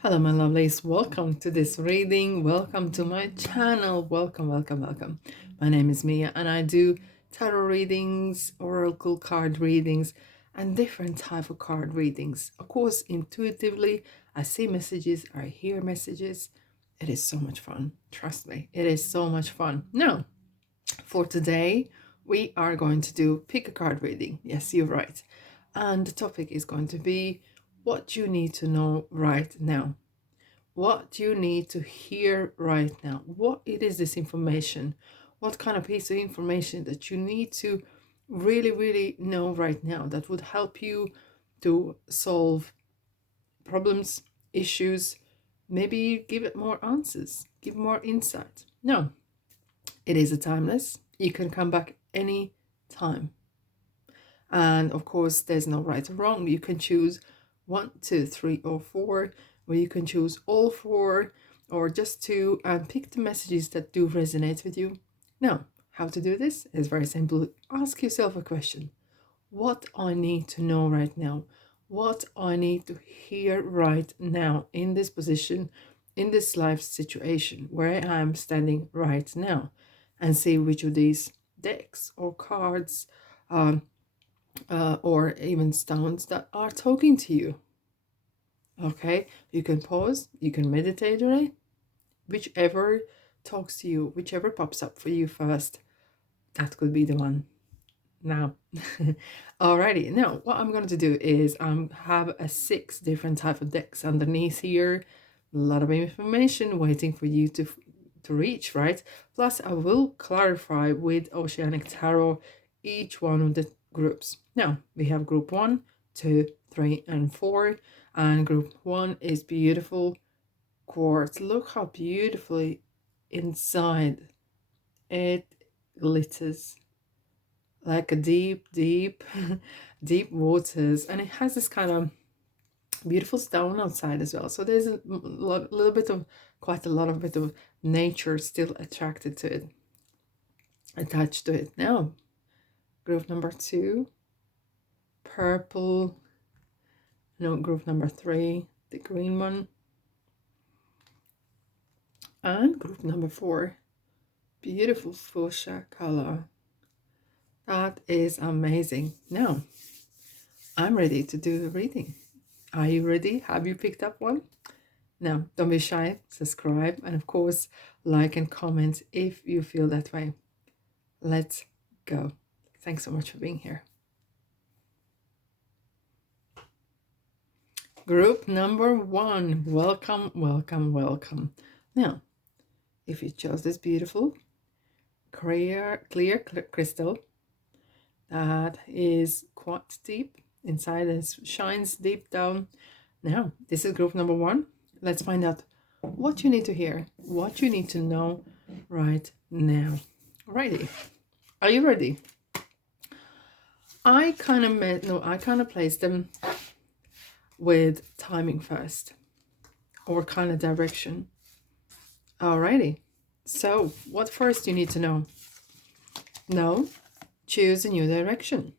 Hello, my lovelies. Welcome to this reading. Welcome to my channel. Welcome, welcome, welcome. My name is Mia, and I do tarot readings, oracle card readings, and different type of card readings. Of course, intuitively, I see messages, I hear messages. It is so much fun. Trust me, it is so much fun. Now, for today, we are going to do pick a card reading. Yes, you're right. And the topic is going to be what you need to know right now. What you need to hear right now. What it is this information? What kind of piece of information that you need to really, really know right now that would help you to solve problems, issues, maybe give it more answers, give more insight. No, it is a timeless. You can come back any time. And of course, there's no right or wrong. You can choose 1, 2, 3, or 4, or you can choose all 4 or just 2 and pick the messages that do resonate with you. Now, how to do this is very simple. Ask yourself a question. What I need to know right now? What I need to hear right now in this position, in this life situation where I am standing right now, and see which of these decks or cards or even stones that are talking to you. Okay, you can pause, you can meditate on it, whichever talks to you, whichever pops up for you first, that could be the one. Now, alrighty, now what I'm going to do is have a 6 different type of decks underneath here, a lot of information waiting for you to reach, right? Plus, I will clarify with Oceanic Tarot each one of the groups. Now, we have group 1, 2, 3, and 4, and group 1 is beautiful quartz. Look how beautifully inside it glitters like a deep, deep, deep waters, and it has this kind of beautiful stone outside as well. So there's a little bit of quite a lot of bit of nature still attracted to it, attached to it. Now, group number 2, purple. No, group number 3, the green one, and group number 4, beautiful fuchsia color. That is amazing. Now, I'm ready to do the reading. Are you ready? Have you picked up one? Now, don't be shy, subscribe, and of course, like and comment if you feel that way. Let's go. Thanks so much for being here. Group number 1, welcome, welcome, welcome. Now, if you chose this beautiful, clear crystal that is quite deep inside and shines deep down. Now, this is group number 1. Let's find out what you need to hear, what you need to know right now. Ready? Are you ready? I kind of placed them with timing first, or kind of direction. Alrighty. So, what first you need to know? No, choose a new direction.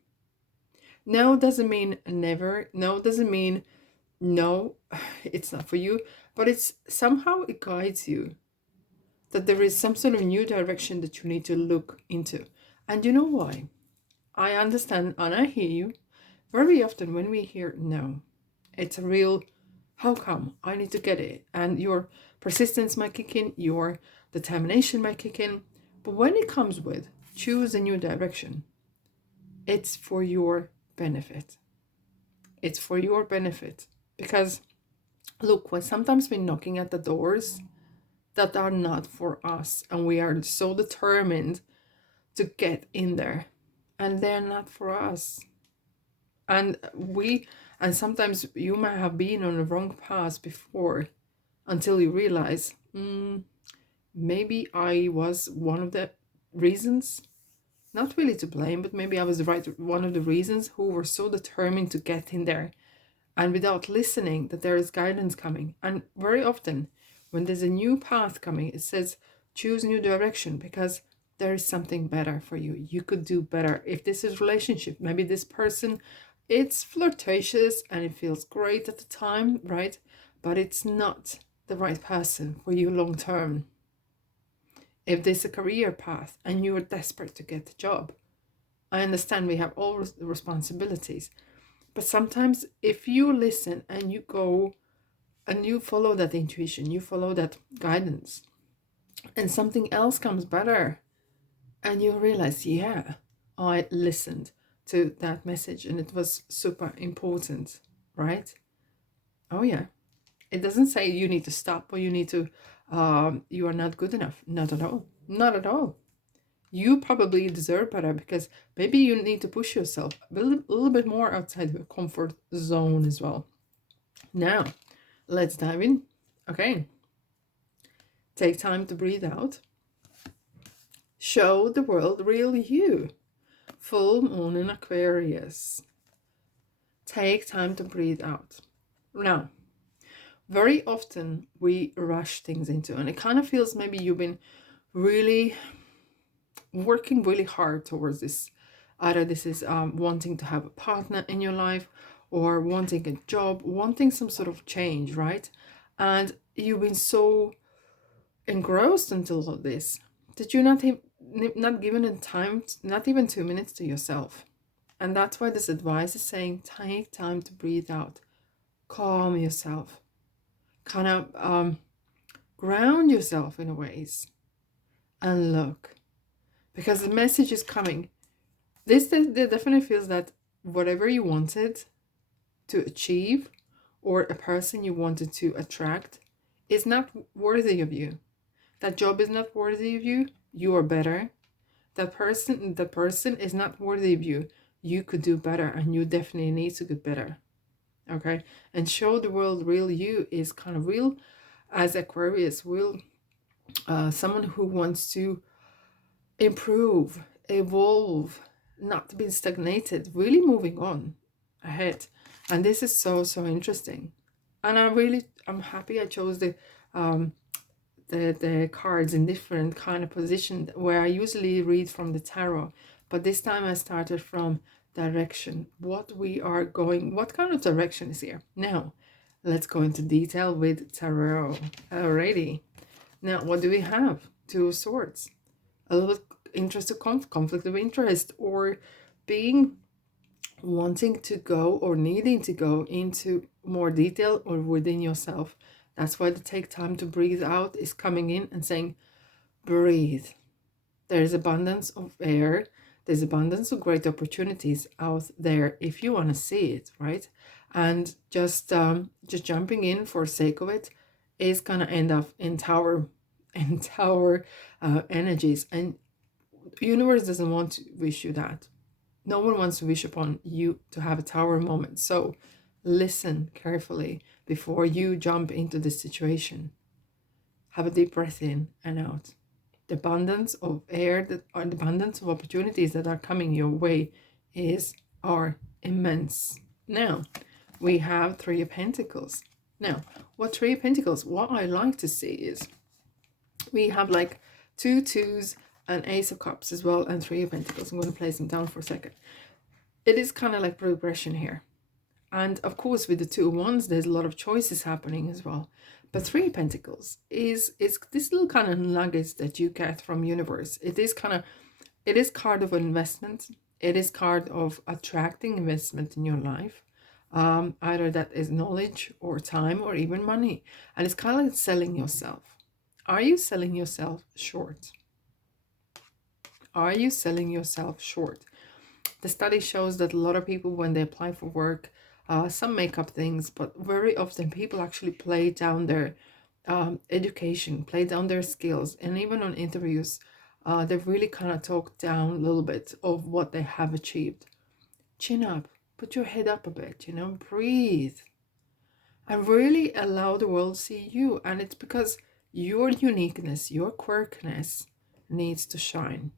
No doesn't mean never. No doesn't mean no, it's not for you, but it's somehow it guides you that there is some sort of new direction that you need to look into. And you know why? I understand and I hear you. Very often when we hear no, it's a real, how come? I need to get it. And your persistence might kick in, your determination might kick in. But when it comes with choose a new direction, it's for your benefit. It's for your benefit. Because look, when sometimes we're knocking at the doors that are not for us, and we are so determined to get in there, and they're not for us. And sometimes you might have been on the wrong path before until you realize, maybe I was one of the reasons, not really to blame, but maybe I was one of the reasons who were so determined to get in there, and without listening that there is guidance coming. And very often when there's a new path coming, it says choose new direction, because there is something better for you. You could do better. If this is relationship, maybe this person it's flirtatious and it feels great at the time, right? But it's not the right person for you long term. If there's a career path and you're desperate to get the job, I understand we have all the responsibilities. But sometimes if you listen and you go and you follow that intuition, you follow that guidance, and something else comes better, and you realize, yeah, I listened to that message and it was super important, right? Oh, yeah. It doesn't say you need to stop or you need to, you are not good enough. Not at all. Not at all. You probably deserve better because maybe you need to push yourself a little bit more outside your comfort zone as well. Now, let's dive in. Okay. Take time to breathe out. Show the world real you. Full moon in Aquarius. Take time to breathe out. Now, very often we rush things into, and it kind of feels maybe you've been really working really hard towards this. Either this is wanting to have a partner in your life, or wanting a job, wanting some sort of change, right? And you've been so engrossed into all of this that you're not given a time, not even 2 minutes to yourself. And that's why this advice is saying take time to breathe out, calm yourself, kind of ground yourself in a ways, and look, because the message is coming. This definitely feels that whatever you wanted to achieve or a person you wanted to attract is not worthy of you. That job is not worthy of you. You are better. The person is not worthy of you. You could do better, and you definitely need to get better. Okay? And show the world real you is kind of real as Aquarius, real someone who wants to improve, evolve, not to be stagnated, really moving on ahead. And this is so interesting. And I'm happy I chose the cards in different kind of position where I usually read from the tarot, but this time I started from direction, what kind of direction is here. Now let's go into detail with tarot. Alrighty, now what do we have? Two of Swords, a little bit conflict of interest, or being wanting to go or needing to go into more detail or within yourself. That's why the take time to breathe out is coming in and saying, breathe. There's abundance of air. There's abundance of great opportunities out there if you want to see it, right? And just jumping in for sake of it is gonna end up in tower energies, and the universe doesn't want to wish you that. No one wants to wish upon you to have a tower moment. So listen carefully before you jump into this situation. Have a deep breath in and out. The abundance of air, the abundance of opportunities that are coming your way are immense. Now, we have Three of Pentacles. Now, what Three of Pentacles, what I like to see is we have like 2 2s, an Ace of Cups as well, and Three of Pentacles. I'm going to place them down for a second. It is kind of like progression here. And of course, with the 2 Wands, there's a lot of choices happening as well. But Three of Pentacles is this little kind of nuggets that you get from universe. It is card of investment. It is card of attracting investment in your life. Either that is knowledge or time or even money. And it's kind of like selling yourself. Are you selling yourself short? Are you selling yourself short? The study shows that a lot of people, when they apply for work, some make up things, but very often people actually play down their education, play down their skills, and even on interviews, they really kind of talk down a little bit of what they have achieved. Chin up, put your head up a bit, breathe, and really allow the world to see you. And it's because your uniqueness, your quirkiness needs to shine.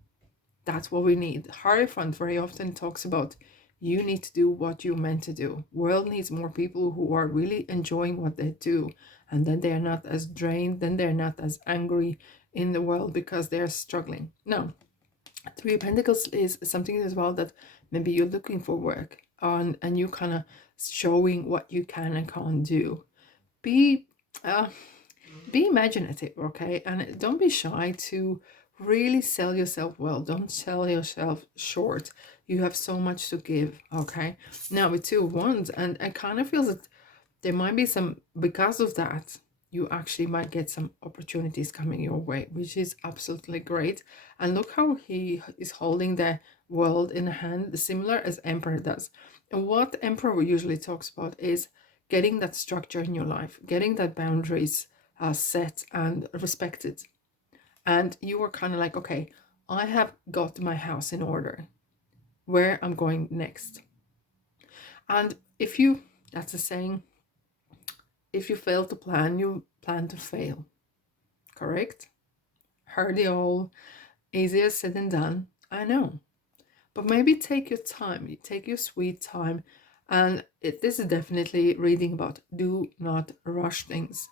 That's what we need. Hierophant very often talks about you need to do what you're meant to do. World needs more people who are really enjoying what they do, and then they're not as drained, then they're not as angry in the world because they're struggling. No, Three of Pentacles is something as well that maybe you're looking for work. and you kind of showing what you can and can't do. Be uh, be imaginative, okay? And don't be shy to really sell yourself well. Don't sell yourself short. You have so much to give, okay? Now with Two of Wands, and I kind of feel that there might be some, because of that, you actually might get some opportunities coming your way, which is absolutely great. And look how he is holding the world in a hand, similar as Emperor does. And what Emperor usually talks about is getting that structure in your life, getting that boundaries set and respected. And you were kind of like, okay, I have got my house in order. Where I'm going next. And if you, that's a saying, if you fail to plan, you plan to fail. Correct? Heard it all. Easier said than done. I know. But maybe take your time. You take your sweet time. And this is definitely reading about do not rush things.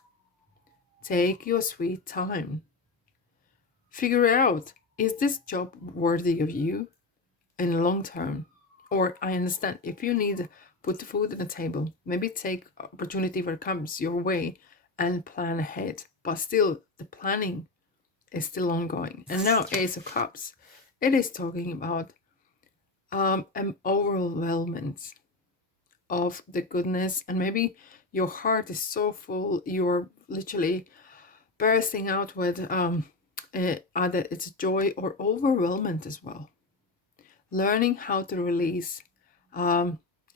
Take your sweet time. Figure out, is this job worthy of you in the long term? Or I understand if you need put the food on the table, maybe take opportunity where it comes your way and plan ahead. But still, the planning is still ongoing. And now Ace of Cups, it is talking about an overwhelmment of the goodness, and maybe your heart is so full you're literally bursting out with either it's joy or overwhelmment as well. Learning how to release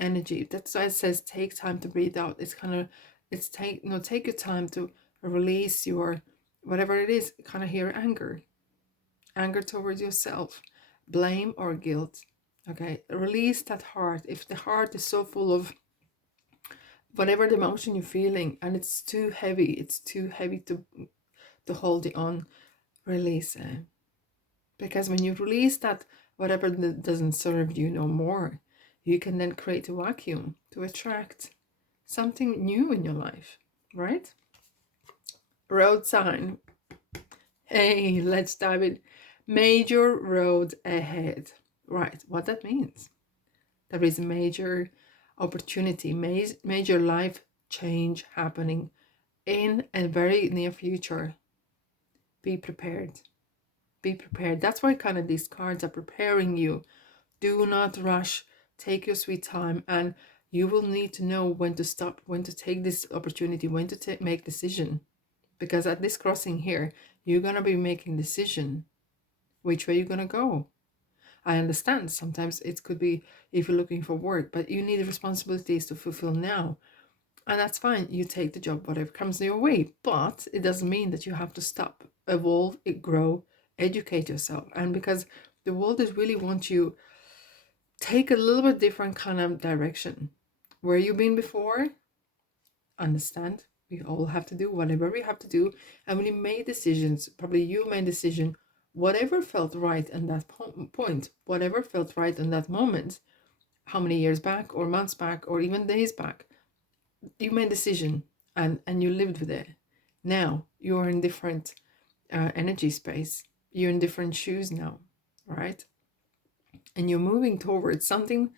energy. That's why it says take time to breathe out. It's kind of, it's take your time to release your whatever it is. Kind of hear anger towards yourself, blame or guilt. Okay, release that heart. If the heart is so full of whatever the emotion you're feeling and it's too heavy, to hold it on, release it. Because when you release that, whatever that doesn't serve you no more, you can then create a vacuum to attract something new in your life, right? Road sign. Hey, let's dive in. Major road ahead. Right, what that means. There is a major opportunity, major life change happening in a very near future. Be prepared. Be prepared. That's why kind of these cards are preparing you. Do not rush. Take your sweet time, and you will need to know when to stop, when to take this opportunity, when to make decision. Because at this crossing here, you're going to be making decision which way you're going to go. I understand sometimes it could be if you're looking for work, but you need responsibilities to fulfill now. And that's fine. You take the job, whatever comes your way. But it doesn't mean that you have to stop, evolve, grow, educate yourself. And because the world is really want you take a little bit different kind of direction. Where you've been before, understand. We all have to do whatever we have to do. And when you made decisions, probably you made a decision, whatever felt right in that point, whatever felt right in that moment, how many years back or months back or even days back, you made a decision and you lived with it. Now you're in different energy space. You're in different shoes now, right? And you're moving towards something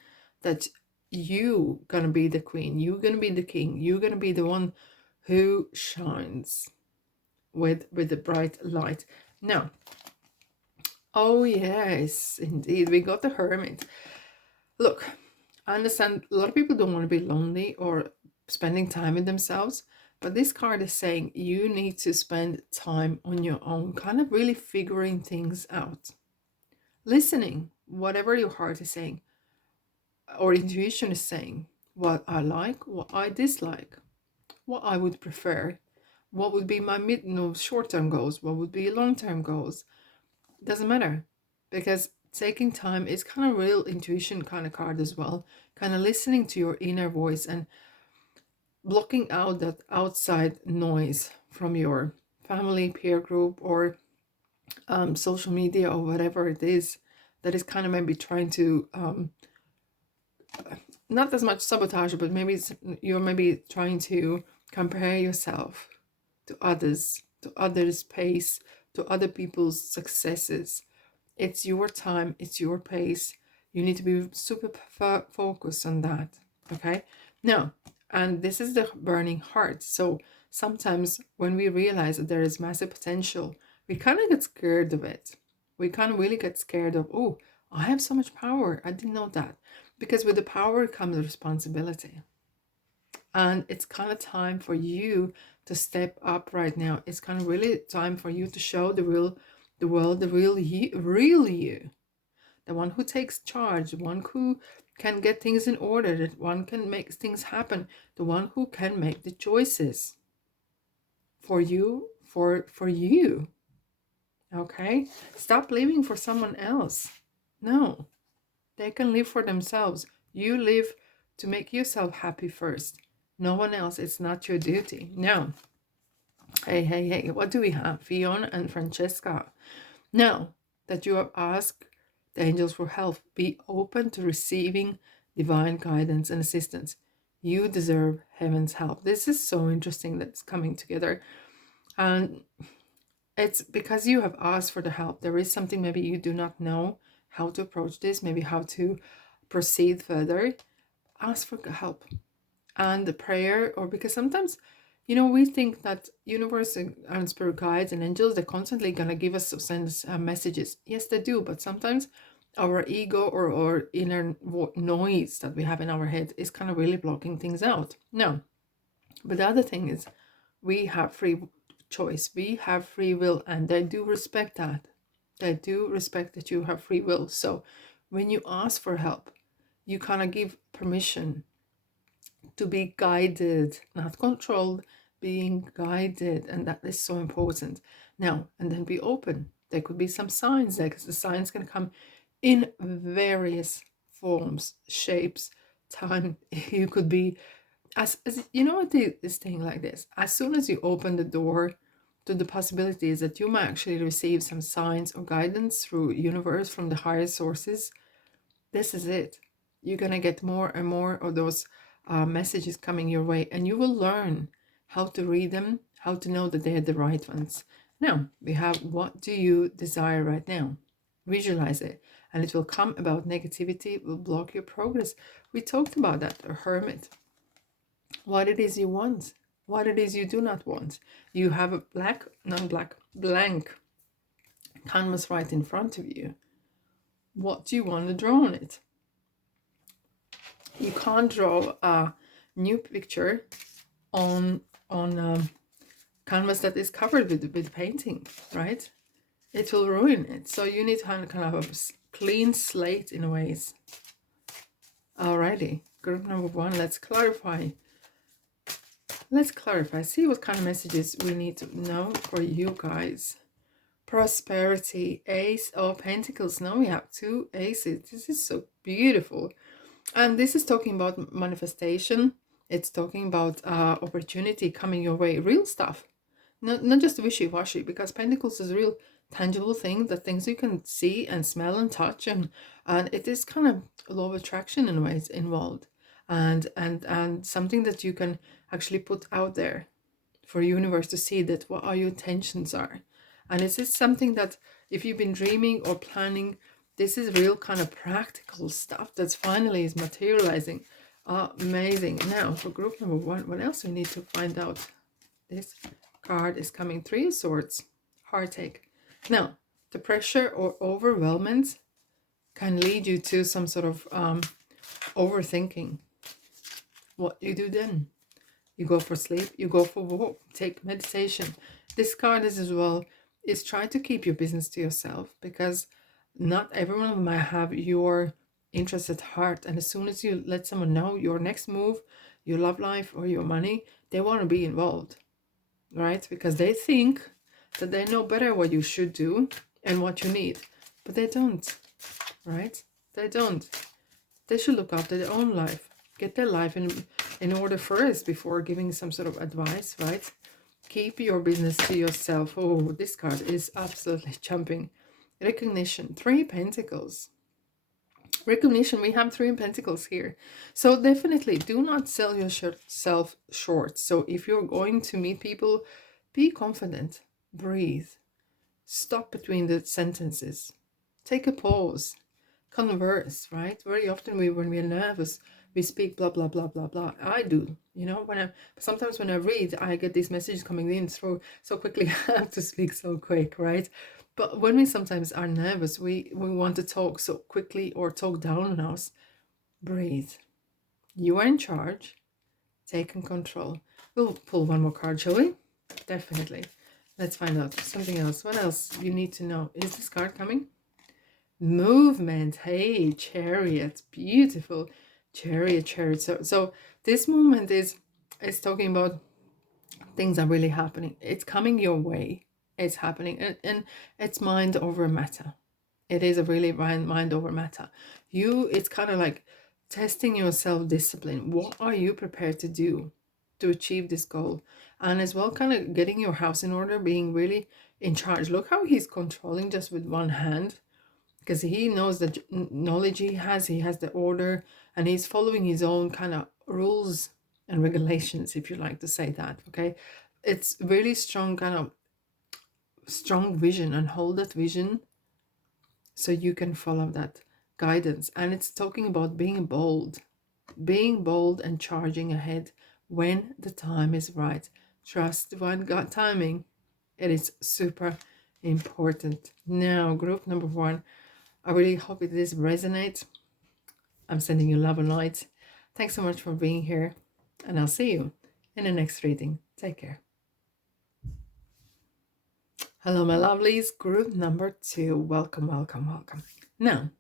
that you gonna be the queen, you're gonna be the king, you're gonna be the one who shines with the bright light. Now, oh yes, indeed, we got the Hermit. Look, I understand a lot of people don't want to be lonely or spending time with themselves, but this card is saying you need to spend time on your own, kind of really figuring things out, listening whatever your heart is saying or intuition is saying, what I like, what I dislike, what I would prefer, what would be my short-term goals, what would be long-term goals. Doesn't matter, because taking time is kind of real intuition kind of card as well, kind of listening to your inner voice and blocking out that outside noise from your family, peer group, or social media, or whatever it is that is kind of maybe trying to not as much sabotage, but maybe you're maybe trying to compare yourself to others' pace, to other people's successes. It's your time, it's your pace. You need to be super focused on that. Okay. Now, and this is the burning heart. So sometimes when we realize that there is massive potential, we kind of get scared of it. We kind of really get scared of, oh, I have so much power. I didn't know that. Because with the power comes responsibility. And it's kind of time for you to step up right now. It's kind of really time for you to show the world, the real you, the one who takes charge, the one who can get things in order, the one can make things happen, the one who can make the choices for you, for you. Okay? Stop living for someone else. No. They can live for themselves. You live to make yourself happy first. No one else. It's not your duty. Now, hey, what do we have? Fiona and Francesca. Now that you have asked the angels for help, be open to receiving divine guidance and assistance. You deserve heaven's help. This is so interesting that's coming together. And it's because you have asked for the help. There is something maybe you do not know how to approach this, maybe how to proceed further. Ask for help. And the prayer, or because sometimes, we think that universe and spirit guides and angels, they're constantly going to give us, send us messages. Yes, they do. But sometimes our ego or inner noise that we have in our head is kind of really blocking things out. No. But the other thing is, we have free choice. We have free will, and they do respect that. They do respect that you have free will. So when you ask for help, you kind of give permission to be guided, not controlled, being guided. And that is so important. Now, and then be open. There could be some signs there, because the signs can come in various forms, shapes, time. You could be, as this thing like this. As soon as you open the door to the possibilities that you might actually receive some signs or guidance through universe from the higher sources, this is it. You're going to get more and more of those messages coming your way, and you will learn how to read them, how to know that they are the right ones. Now, we have, what do you desire right now? Visualize it, and it will come about. Negativity will block your progress. We talked about that, a hermit. What it is you want, what it is you do not want. You have a blank canvas right in front of you. What do you want to draw on it? You can't draw a new picture on canvas that is covered with painting, right? It will ruin it. So you need to kind of have a clean slate in ways. Alrighty, group number 1. Let's clarify. See what kind of messages we need to know for you guys. Prosperity, Ace of Pentacles. Now we have 2 aces. This is so beautiful. And this is talking about manifestation. It's talking about opportunity coming your way. Real stuff. Not just wishy-washy, because Pentacles is a real tangible thing, the things you can see and smell and touch, and it is kind of law of attraction in ways involved. And something that you can actually put out there for universe to see that what are your intentions are. And is this something that if you've been dreaming or planning, this is real kind of practical stuff that's finally is materializing. Amazing. Now for group number 1, what else we need to find out? This card is coming, 3 of Swords, heartache. Now, the pressure or overwhelmment can lead you to some sort of overthinking. What you do then? You go for sleep, you go for walk, take meditation. This card is as well, is try to keep your business to yourself, because not everyone might have your interest at heart. And as soon as you let someone know your next move, your love life or your money, they want to be involved, right? Because they think that they know better what you should do and what you need, but they don't, right? They don't. They should look after their own life, get their life in order first before giving some sort of advice, right? Keep your business to yourself. Oh, this card is absolutely jumping. Recognition, 3 Pentacles. Recognition, we have 3 Pentacles here. So definitely do not sell yourself short. So if you're going to meet people, be confident, breathe, stop between the sentences, take a pause, converse, right? Very often when we're nervous, we speak blah blah blah blah blah. I do, you know, sometimes when I read, I get these messages coming in so quickly. I have to speak so quick, right? But when we sometimes are nervous, we want to talk so quickly or talk down on us. Breathe. You are in charge. Take control. We'll pull one more card, shall we? Definitely. Let's find out something else. What else you need to know? Is this card coming? Movement. Hey, chariot. Beautiful. Chariot. So this movement is talking about things are really happening. It's coming your way. It's happening. And it's mind over matter. It is a really mind over matter. It's kind of like testing your self-discipline. What are you prepared to do to achieve this goal? And as well, kind of getting your house in order, being really in charge. Look how he's controlling just with one hand, because he knows the knowledge he has the order, and he's following his own kind of rules and regulations, if you like to say that. Okay, it's really strong, kind of strong vision, and hold that vision so you can follow that guidance. And it's talking about being bold and charging ahead when the time is right. Trust divine God timing. It is super important. Now, group number 1, I really hope this resonates. I'm sending you love and light. Thanks so much for being here, and I'll see you in the next reading. Take care. Hello, my lovelies. Group number 2. Welcome. Now,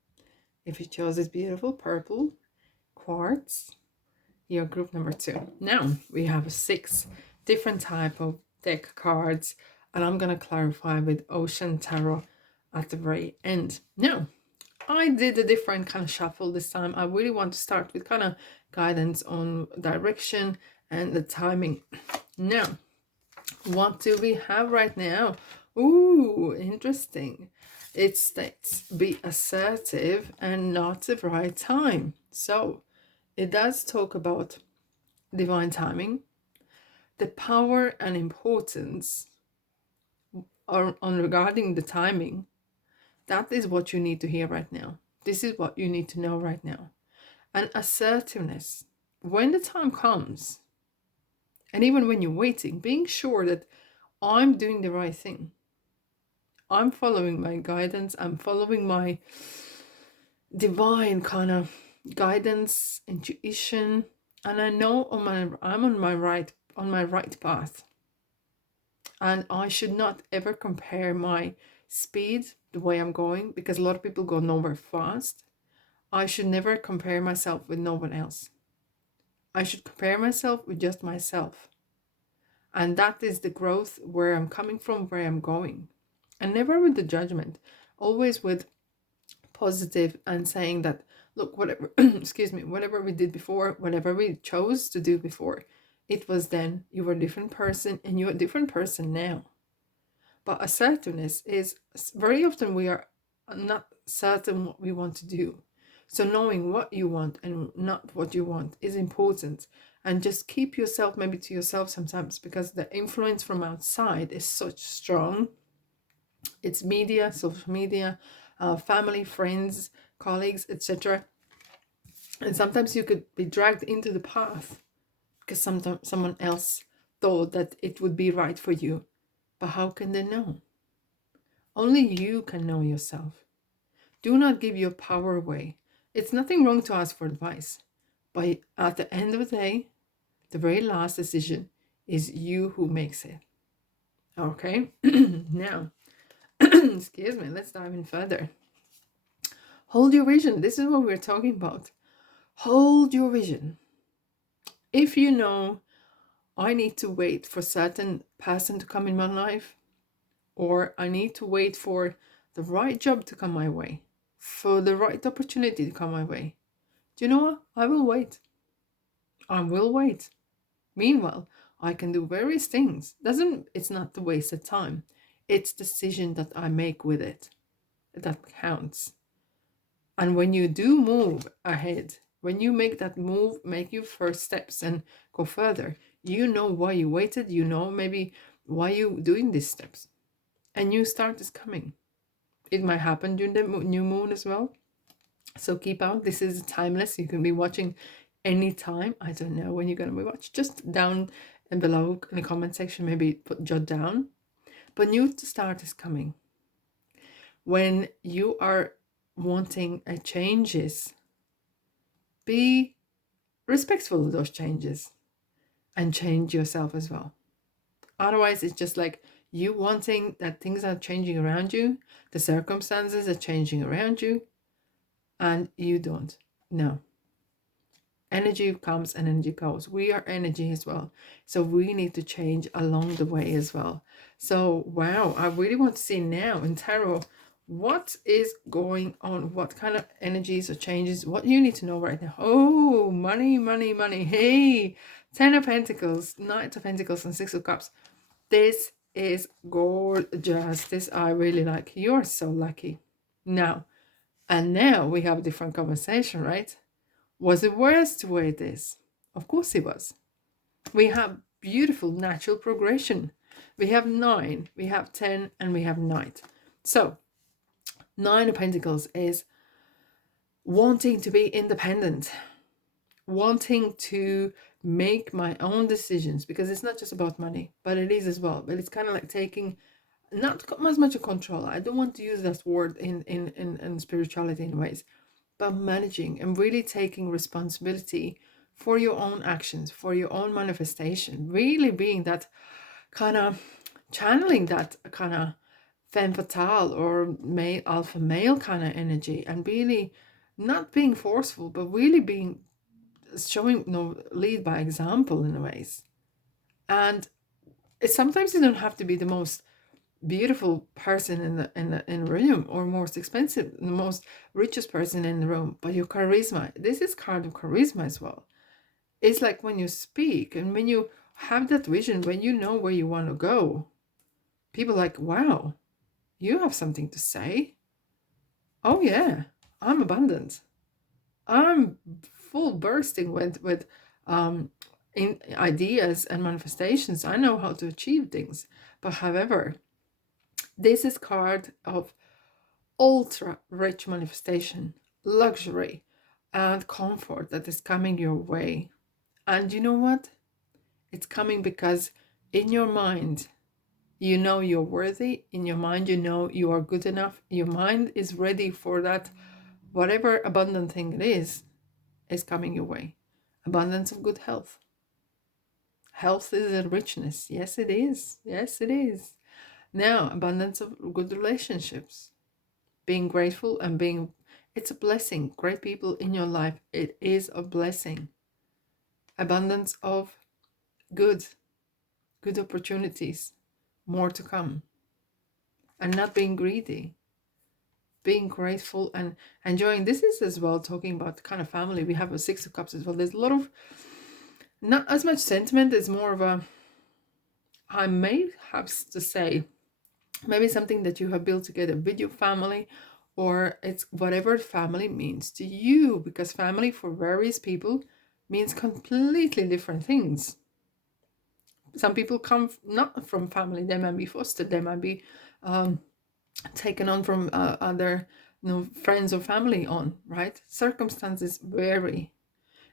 if you chose this beautiful purple quartz, you're group number 2. Now, we have 6 different type of deck cards, and I'm going to clarify with Ocean Tarot at the very end. Now, I did a different kind of shuffle this time. I really want to start with kind of guidance on direction and the timing. Now, what do we have right now? Ooh, interesting. It states, be assertive and not the right time. So it does talk about divine timing, the power and importance on regarding the timing. That is what you need to hear right now. This is what you need to know right now. And assertiveness, when the time comes, and even when you're waiting, being sure that I'm doing the right thing. I'm following my guidance. I'm following my divine kind of guidance, intuition, and I know I'm on my right path. And I should not ever compare my speed, the way I'm going, because a lot of people go nowhere fast. I should never compare myself with no one else. I should compare myself with just myself. And that is the growth, where I'm coming from, where I'm going. And never with the judgment, always with positive, and saying that, look, whatever, excuse me, whatever we did before, whatever we chose to do before, it was then. You were a different person, and you're a different person now. But assertiveness is, very often we are not certain what we want to do. So knowing what you want and not what you want is important. And just keep yourself maybe to yourself sometimes, because the influence from outside is such strong. It's media, social media, family, friends, colleagues, etc. And sometimes you could be dragged into the path because sometimes someone else thought that it would be right for you. But how can they know? Only you can know yourself. Do not give your power away. It's nothing wrong to ask for advice, but at the end of the day, the very last decision is you who makes it. Okay? Now, excuse me, let's dive in further. Hold your vision. This is what we're talking about. Hold your vision. If you know, I need to wait for a certain person to come in my life, or I need to wait for the right job to come my way, for the right opportunity to come my way, do you know what? I will wait. I will wait. Meanwhile, I can do various things. It's not the wasted time. It's decision that I make with it that counts. And when you do move ahead, when you make that move, make your first steps and go further, you know why you waited, you know maybe why you doing these steps. And new start is coming. It might happen during the new moon as well. So keep out. This is timeless. You can be watching anytime. I don't know when you're going to be watching. Just down and below in the comment section, maybe jot down. But new start is coming. When you are wanting a changes, be respectful of those changes and change yourself as well. Otherwise, it's just like you wanting that things are changing around you, the circumstances are changing around you, and you don't. No. Energy comes and energy goes. We are energy as well. So we need to change along the way as well. So, wow, I really want to see now in tarot what is going on, what kind of energies or changes, what you need to know right now. Oh, money, money, money. Hey, 10 of Pentacles, Knight of Pentacles, and 6 of Cups. This is gorgeous. This I really like. You're so lucky. Now, and now we have a different conversation, right? Was it worse to wait this? Of course it was. We have beautiful natural progression. We have 9, we have 10, and we have Knight. So, 9 of Pentacles is wanting to be independent, wanting to make my own decisions, because it's not just about money, but it is as well. But it's kind of like taking not as much a control. I don't want to use that word in spirituality in ways, but managing and really taking responsibility for your own actions, for your own manifestation, really being that kind of channeling that kind of femme fatale or male alpha male kind of energy, and really not being forceful, but really being showing lead by example in ways. And sometimes you don't have to be the most beautiful person in the room, or most expensive, the most richest person in the room, but your charisma. This is kind of charisma as well. It's like when you speak and when you have that vision, when you know where you want to go, people are like, wow, you have something to say. Oh yeah, I'm abundant. I'm full bursting with in ideas and manifestations. I know how to achieve things. But however, this is card of ultra rich manifestation, luxury, and comfort that is coming your way. And you know what? It's coming because in your mind, you know you're worthy. In your mind, you know you are good enough. Your mind is ready for that. Whatever abundant thing it is coming your way. Abundance of good health. Health is a richness. Yes, it is. Yes, it is. Now, abundance of good relationships. Being grateful and being, it's a blessing. Great people in your life, it is a blessing. Abundance of good opportunities, more to come. And not being greedy, being grateful and enjoying. This is as well talking about kind of family. We have a 6 of Cups as well. There's a lot of, not as much sentiment, it's more of a, I may have to say, maybe something that you have built together with your family, or it's whatever family means to you, because family for various people means completely different things. Some people come not from family, they might be fostered, they might be taken on from other friends or family on, right? Circumstances vary,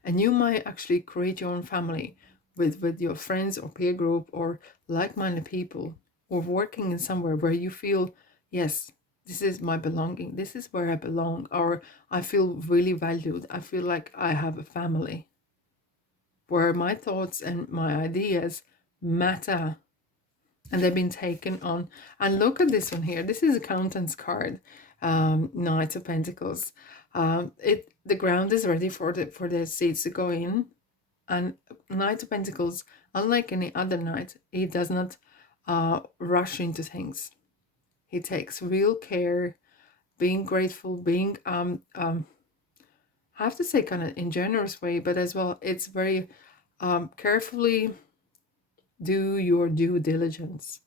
and you might actually create your own family with your friends or peer group or like-minded people, or working in somewhere where you feel, yes, this is my belonging, this is where I belong, or I feel really valued, I feel like I have a family where my thoughts and my ideas matter, and they've been taken on. And look at this one here. This is a accountant's card, Knight of Pentacles. The ground is ready for the seeds to go in. And Knight of Pentacles, unlike any other knight, he does not rush into things. He takes real care, being grateful, being I have to say kind of in generous way, but as well it's very carefully do your due diligence.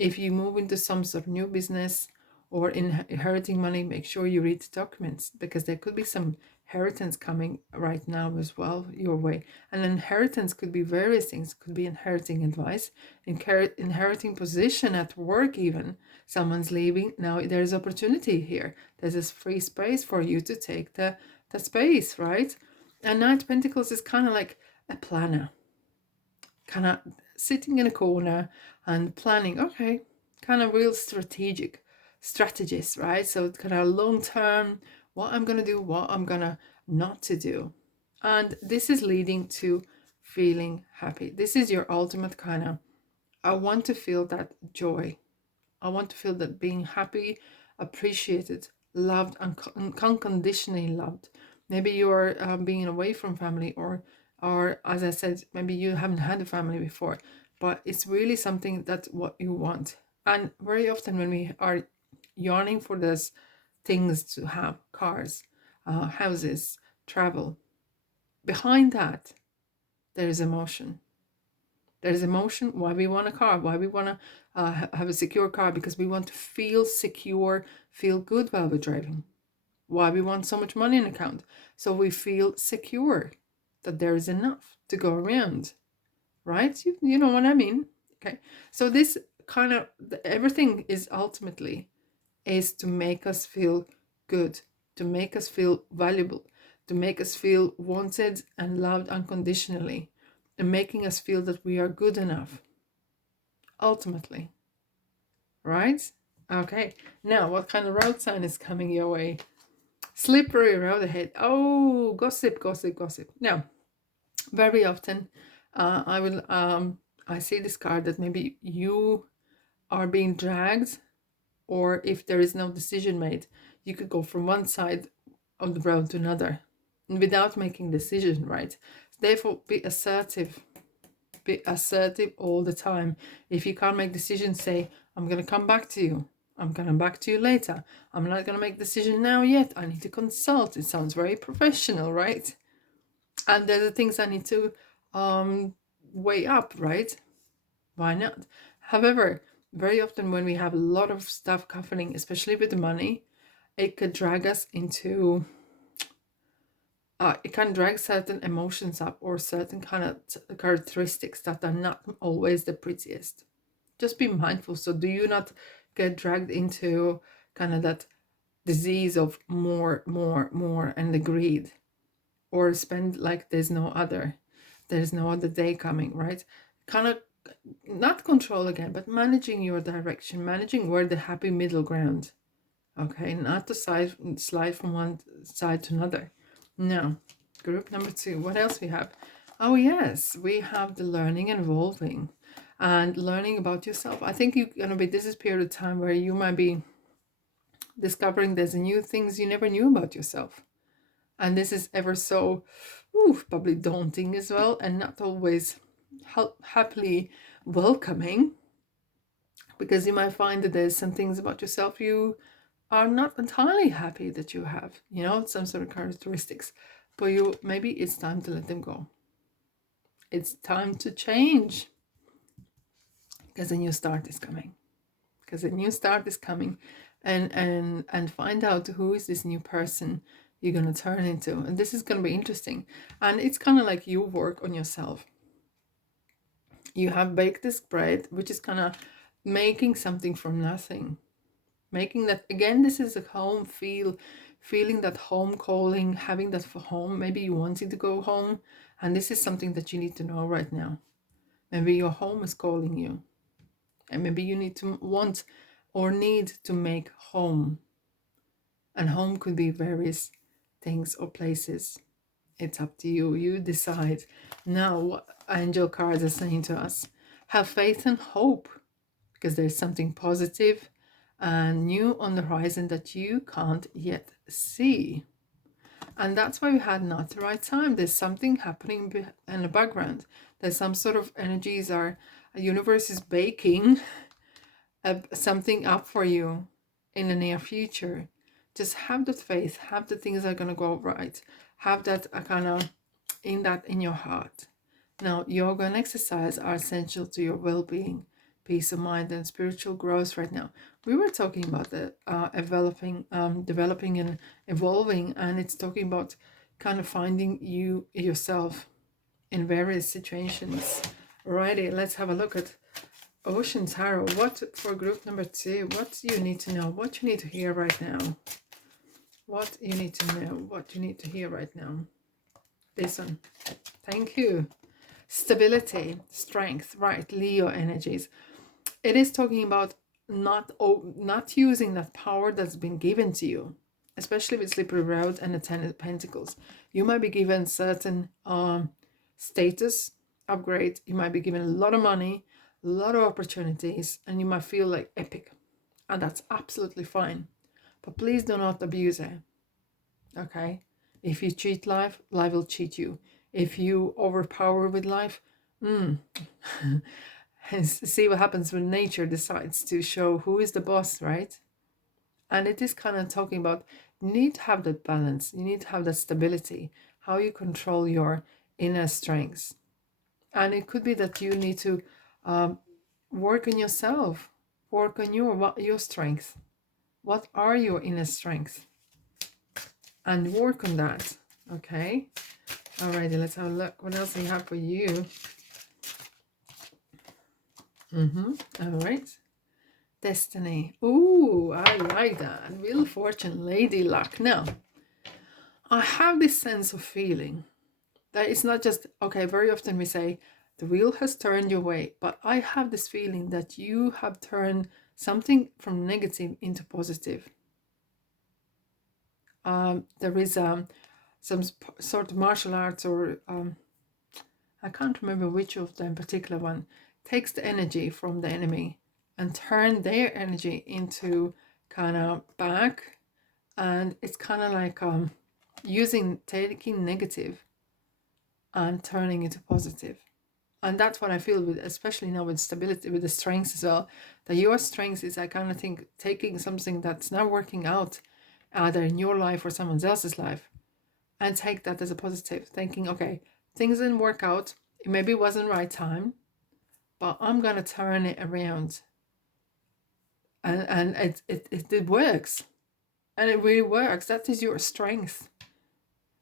If you move into some sort of new business or inheriting money, make sure you read the documents, because there could be some inheritance coming right now as well your way. And inheritance could be various things. It could be inheriting advice, inheriting position at work even. Someone's leaving. Now there's opportunity here. There's this free space for you to take the space, right? And Knight of Pentacles is kind of like a planner. Kind of sitting in a corner and planning, okay, kind of real strategist, right? So it's kind of long term, what I'm gonna do, what I'm gonna not to do. And this is leading to feeling happy. This is your ultimate kind of, I want to feel that joy. I want to feel that being happy, appreciated, loved, unconditionally loved. Maybe you're being away from family, or as I said, maybe you haven't had a family before, but it's really something that's what you want. And very often when we are yearning for those things to have, cars, houses, travel, behind that there is emotion. There's emotion why we want a car, why we want to have a secure car, because we want to feel secure, feel good while we're driving. Why we want so much money in account, so we feel secure that there is enough to go around, right? You know what I mean? Okay, so this kind of everything is ultimately is to make us feel good, to make us feel valuable, to make us feel wanted and loved unconditionally, and making us feel that we are good enough ultimately, right? Okay, now what kind of road sign is coming your way? Slippery road ahead. Oh, gossip. Now, very often I see this card that maybe you are being dragged, or if there is no decision made, you could go from one side of the road to another without making decision, right? Therefore, be assertive. Be assertive all the time. If you can't make decisions, say, I'm going to come back to you. I'm coming back to you later. I'm not going to make a decision now yet. I need to consult. It sounds very professional, right? And there are things I need to weigh up, right? Why not? However, very often when we have a lot of stuff happening, especially with the money, it could drag us into it can drag certain emotions up, or certain kind of characteristics that are not always the prettiest. Just be mindful, so do you not get dragged into kind of that disease of more, and the greed, or spend like there's no other day coming, right? Kind of not control again, but managing your direction, managing where the happy middle ground. Okay, not to slide from one side to another. Now, group number 2, what else we have? Oh yes, we have the learning and evolving, and learning about yourself. I think you're gonna be, this is period of time where you might be discovering there's new things you never knew about yourself. And this is ever so probably daunting as well, and not always happily welcoming, because you might find that there's some things about yourself you are not entirely happy that you have, some sort of characteristics, but maybe it's time to let them go. It's time to change, because a new start is coming. And find out who is this new person you're going to turn into. And this is going to be interesting. And it's kind of like you work on yourself. You have baked this bread, which is kind of making something from nothing. Making that, again, this is a home feeling that home calling, having that for home. Maybe you wanting to go home. And this is something that you need to know right now. Maybe your home is calling you. And maybe you need to want or need to make home. And home could be various things or places. It's up to you. You decide. Now, what angel cards are saying to us: have faith and hope, because there's something positive and new on the horizon that you can't yet see. And that's why we had not the right time. There's something happening in the background. There's some sort of energies, a universe is baking something up for you in the near future. Just have that faith, have the things that are going to go right, have that kind of in your heart. Now, yoga and exercise are essential to your well-being, peace of mind, and spiritual growth right now. We were talking about the developing and evolving, and it's talking about kind of finding yourself in various situations. Alrighty, let's have a look at Ocean Tarot. What for group number 2? What do you need to know? What you need to hear right now? What you need to know? What you need to hear right now? Listen. Thank you. Stability, strength, right? Leo energies. It is talking about not using that power that's been given to you, especially with Slippery Road and the Ten of Pentacles. You might be given certain status upgrade. You might be given a lot of money, a lot of opportunities, and you might feel like epic, and that's absolutely fine. But please do not abuse it. Okay? If you cheat life, life will cheat you. If you overpower with life, see what happens when nature decides to show who is the boss, right? And it is kind of talking about you need to have that balance. You need to have that stability, how you control your inner strengths. And it could be that you need to work on yourself, work on your strengths. What are your inner strengths? And work on that, okay? Alrighty, let's have a look. What else do we have for you? All right. Destiny. Ooh, I like that. Wheel of Fortune, Lady Luck. Now, I have this sense of feeling that it's not just, okay, very often we say, the wheel has turned your way, but I have this feeling that you have turned something from negative into positive. There is some sort of martial arts, or I can't remember which of them particular one, takes the energy from the enemy and turn their energy into kind of back, and it's kind of like taking negative and turning into positive. And that's what I feel with, especially now with stability, with the strengths as well, that your strengths is, I kind of think, taking something that's not working out either in your life or someone else's life, and take that as a positive, thinking, okay, things didn't work out, it maybe wasn't right time, but I'm gonna turn it around. And it works, and it really works. That is your strength,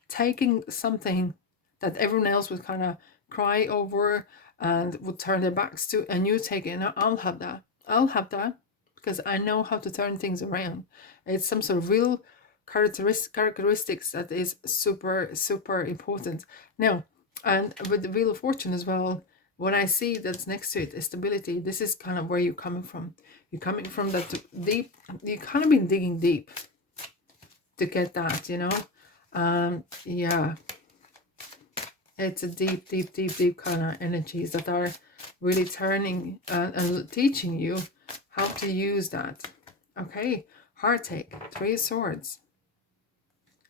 taking something that everyone else would kind of cry over and would turn their backs to, and you take it, and I'll have that because I know how to turn things around. It's some sort of real characteristics that is super, super important. Now, and with the Wheel of Fortune as well, what I see that's next to it is stability. This is kind of where you're coming from. You're coming from that deep, you've kind of been digging deep to get that, you know. Yeah, it's a deep, deep, deep, deep kind of energies that are really turning and teaching you how to use that. Okay, heartache, 3 of Swords.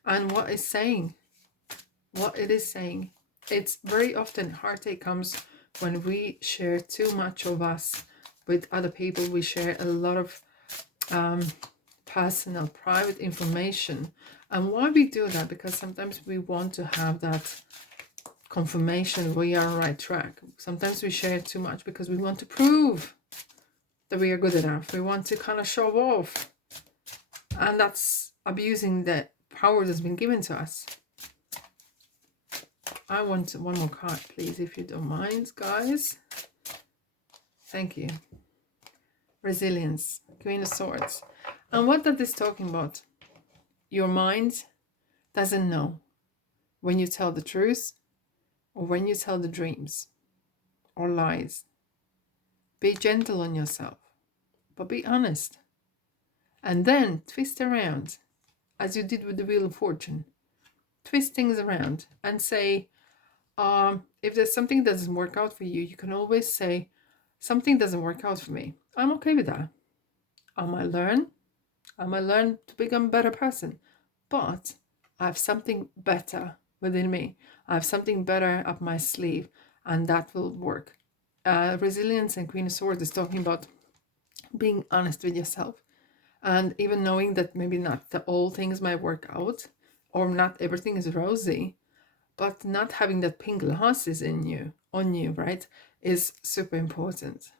And what it's saying, it's very often heartache comes when we share too much of us with other people. We share a lot of personal, private information. And why we do that? Because sometimes we want to have that confirmation we are on the right track. Sometimes we share too much because we want to prove that we are good enough. We want to kind of show off. And that's abusing the power that's been given to us. I want one more card, please, if you don't mind, guys. Thank you. Resilience, Queen of Swords. And what that is talking about? Your mind doesn't know when you tell the truth or when you tell the dreams or lies. Be gentle on yourself, but be honest. And then twist around, as you did with the Wheel of Fortune. Twist things around and say, if there's something that doesn't work out for you, you can always say, something doesn't work out for me. I'm okay with that. I might learn to become a better person, but I have something better within me. I have something better up my sleeve, and that will work. Resilience and Queen of Swords is talking about being honest with yourself, and even knowing that maybe not all things might work out, or not everything is rosy, but not having that pink glasses on you, right, is super important.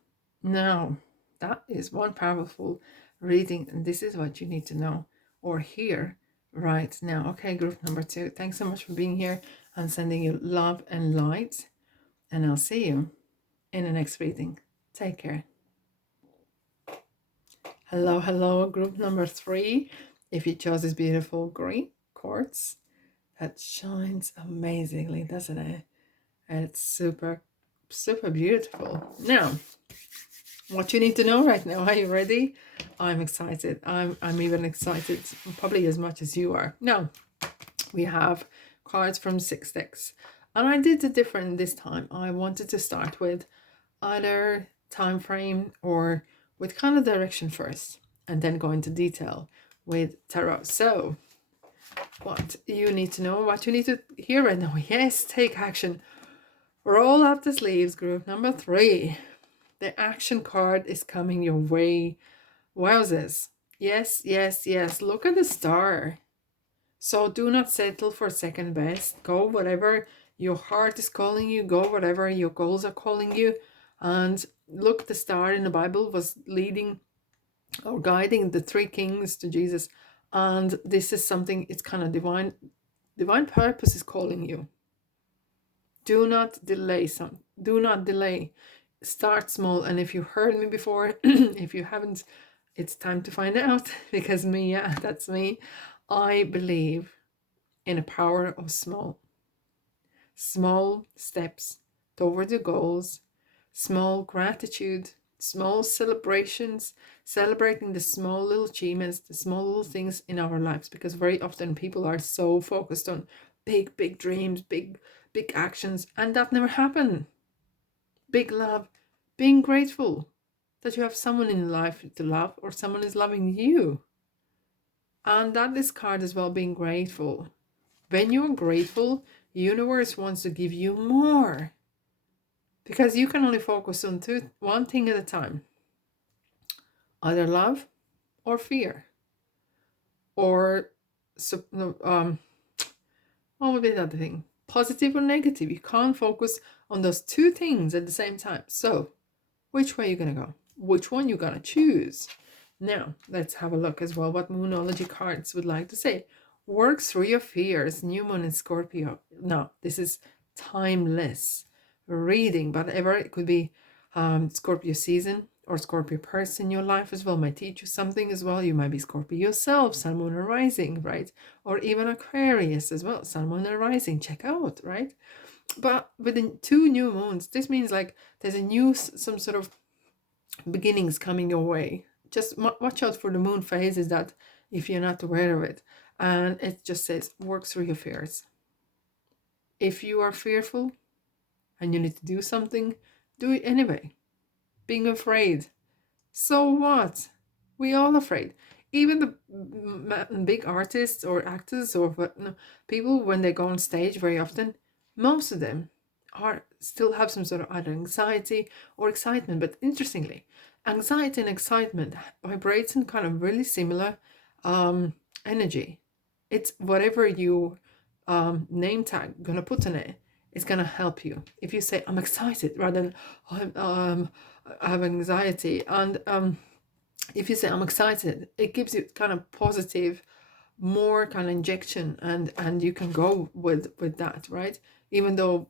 Now, that is one powerful reading, and this is what you need to know or hear Right now, okay, group number 2. Thanks so much for being here. I'm sending you love and light, and I'll see you in the next reading. Take care. Hello, hello, group number 3. If you chose this beautiful green quartz that shines amazingly, doesn't it? It's super, super beautiful. Now, what you need to know right now. Are you ready? I'm excited. I'm even excited, probably as much as you are. Now, we have cards from 6 decks. And I did it different this time. I wanted to start with either time frame or with kind of direction first, and then go into detail with tarot. So, what you need to know, what you need to hear right now. Yes, take action. Roll up the sleeves, group number 3. The action card is coming your way. Wowzers. Yes, yes, yes. Look at the star. So do not settle for second best. Go whatever your heart is calling you. Go whatever your goals are calling you. And look, the star in the Bible was leading or guiding the 3 kings to Jesus. And this is something, it's kind of divine purpose is calling you. Do not delay do not delay. Start small. And if you heard me before, if you haven't, it's time to find out, because me, yeah, that's me. I believe in the power of small steps toward your goals, small gratitude, small celebrations, celebrating the small little achievements, the small little things in our lives, because very often people are so focused on big dreams, big actions, and that never happen. Big love, being grateful that you have someone in life to love, or someone is loving you. And that is card as well, being grateful. When you're grateful, universe wants to give you more, because you can only focus on one thing at a time, either love or fear, or what would be the other thing, positive or negative. You can't focus on those 2 things at the same time. So which way are you gonna go? Which one you gonna choose? Now let's have a look as well what Moonology cards would like to say. Work through your fears. New moon in Scorpio. No, this is timeless reading, but ever it could be Scorpio season or Scorpio person in your life as well. Might teach you something as well. You might be Scorpio yourself, Sun, Moon, and Rising, right? Or even Aquarius as well, Sun, Moon, and Rising. Check out, right? But within 2 new moons, this means like there's a new, some sort of beginnings coming your way. Just watch out for the moon phases, that if you're not aware of it. And it just says, work through your fears. If you are fearful and you need to do something, do it anyway. Being afraid, so what? We all afraid. Even the big artists or actors or people, when they go on stage, very often, most of them still have some sort of either anxiety or excitement. But interestingly, anxiety and excitement vibrates in kind of really similar energy. It's whatever you name tag gonna put in it, it's gonna help you. If you say I'm excited rather than I have anxiety, and if you say I'm excited, it gives you kind of positive, more kind of injection, and you can go with that, right? Even though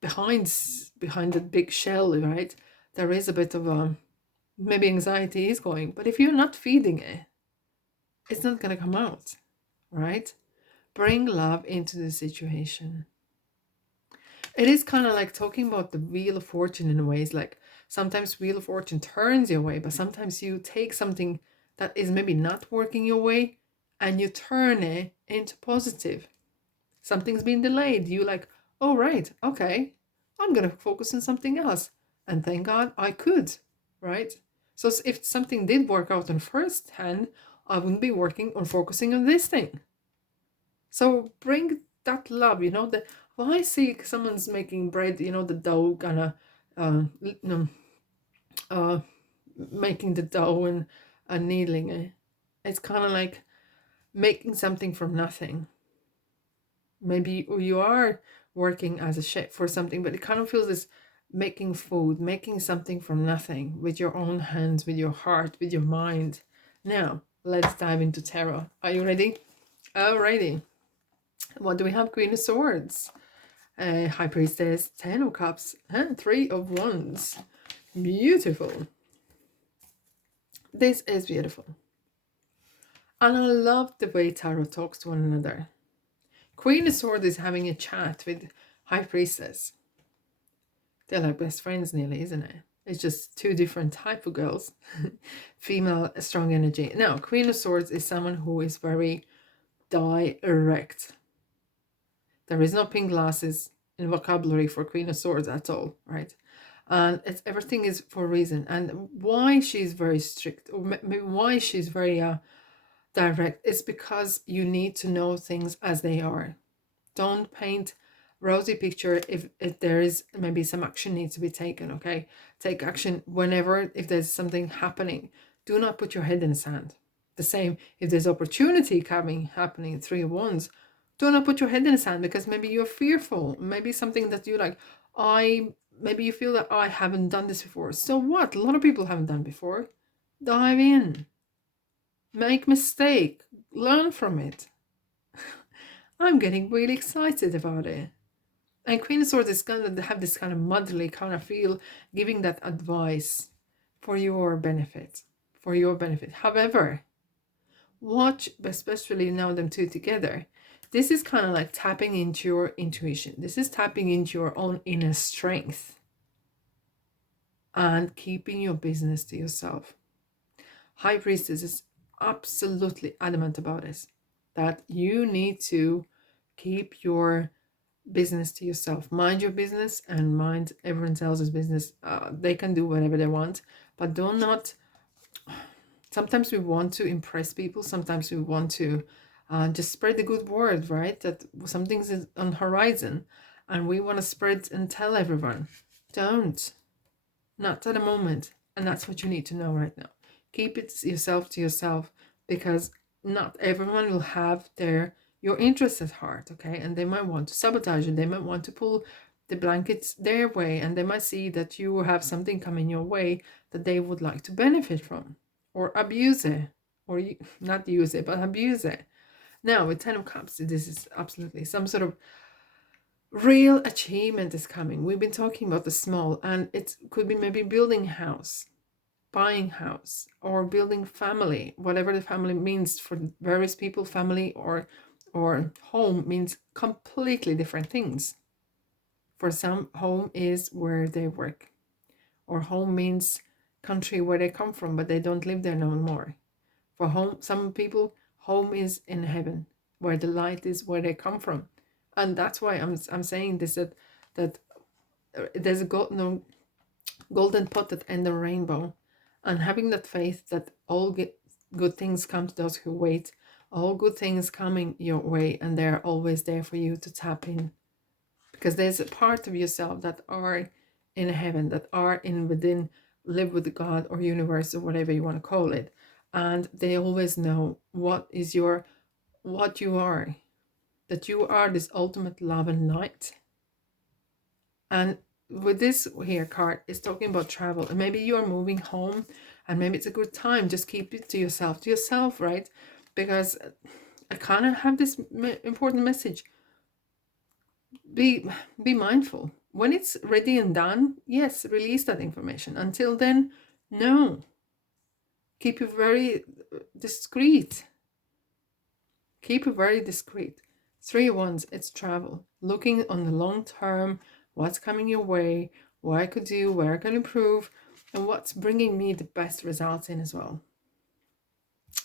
behind the big shell, right, there is a bit of maybe anxiety is going, but if you're not feeding it, it's not gonna come out, right? Bring love into the situation. It is kind of like talking about the Wheel of Fortune in ways. Like sometimes Wheel of Fortune turns your way, but sometimes you take something that is maybe not working your way and you turn it into positive. Something's been delayed. You like, oh, right, okay, I'm going to focus on something else. And thank God I could, right? So if something did work out on first hand, I wouldn't be working on focusing on this thing. So bring that love, that when I see someone's making bread, the dough kind of making the dough and needling it. It's kind of like making something from nothing. Maybe you are working as a chef for something, but it kind of feels this making food, making something from nothing with your own hands, with your heart, with your mind. Now, let's dive into tarot. Are you ready? Alrighty. What do we have? Queen of Swords, High Priestess, Ten of Cups, and Three of Wands. Beautiful. This is beautiful. And I love the way Tarot talks to one another. Queen of Swords is having a chat with High Priestess. They're like best friends nearly, isn't it? It's just two different type of girls. Female, strong energy. Now, Queen of Swords is someone who is very direct. There is no pink glasses in vocabulary for Queen of Swords at all, right? And everything is for a reason. And why she's very strict, or maybe why she's very direct, is because you need to know things as they are. Don't paint rosy picture if there is maybe some action needs to be taken, okay? Take action whenever, if there's something happening. Do not put your head in the sand. The same, if there's opportunity happening, Three of Wands, do not put your head in the sand, because maybe you're fearful. Maybe something that you like, maybe you feel that I haven't done this before. So what? A lot of people haven't done before. Dive in. Make mistake. Learn from it. I'm getting really excited about it. And Queen of Swords is going to have this kind of motherly kind of feel, giving that advice for your benefit. For your benefit. However, watch, especially now them two together. This is kind of like tapping into your intuition. This is tapping into your own inner strength. And keeping your business to yourself. High Priestess is absolutely adamant about this. That you need to keep your business to yourself. Mind your business and mind everyone else's business. They can do whatever they want, but do not. Sometimes we want to impress people. Sometimes we want to just spread the good word, right? That something's on the horizon and we want to spread and tell everyone. Don't. Not at the moment. And that's what you need to know right now. Keep it yourself to yourself, because not everyone will have your interests at heart, okay? And they might want to sabotage you. They might want to pull the blankets their way, and they might see that you have something coming your way that they would like to benefit from, or abuse it, or not use it, but abuse it. Now, with Ten of Cups, this is absolutely some sort of real achievement is coming. We've been talking about the small, and it could be maybe building a house, buying house, or building family, whatever the family means for various people. Family or home means completely different things. For some, home is where they work, or home means country where they come from, but they don't live there no more. For home, some people, home is in heaven, where the light is where they come from. And that's why I'm saying this, that there's a golden pot at the end of the rainbow. And having that faith that all good things come to those who wait, all good things coming your way, and they're always there for you to tap in. Because there's a part of yourself that are in heaven, that are within, live with God or universe or whatever you want to call it. And they always know what you are. That you are this ultimate love and light. And with this here card, it's talking about travel. And maybe you're moving home, and maybe it's a good time. Just keep it to yourself, right? Because I kind of have this important message. Be mindful. When it's ready and done, yes, release that information. Until then, no. Keep it very discreet. Keep it very discreet. Three of Wands, it's travel. Looking on the long term, what's coming your way, what I could do, where I can improve, and what's bringing me the best results in as well.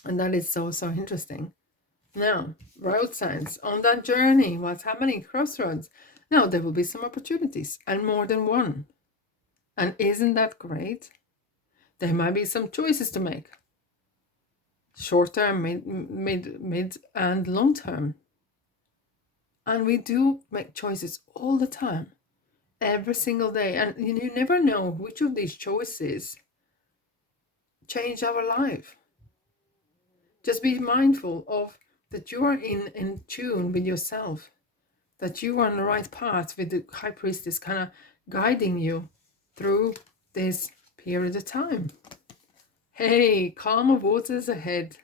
And that is so, so interesting. Now, road signs on that journey, what's happening, crossroads. Now, there will be some opportunities, and more than one. And isn't that great? There might be some choices to make. Short term, mid, and long term. And we do make choices all the time, every single day. And you never know which of these choices change our life. Just be mindful of that you are in tune with yourself, that you are on the right path, with the High Priestess kind of guiding you through this period of time. Hey, calmer waters ahead.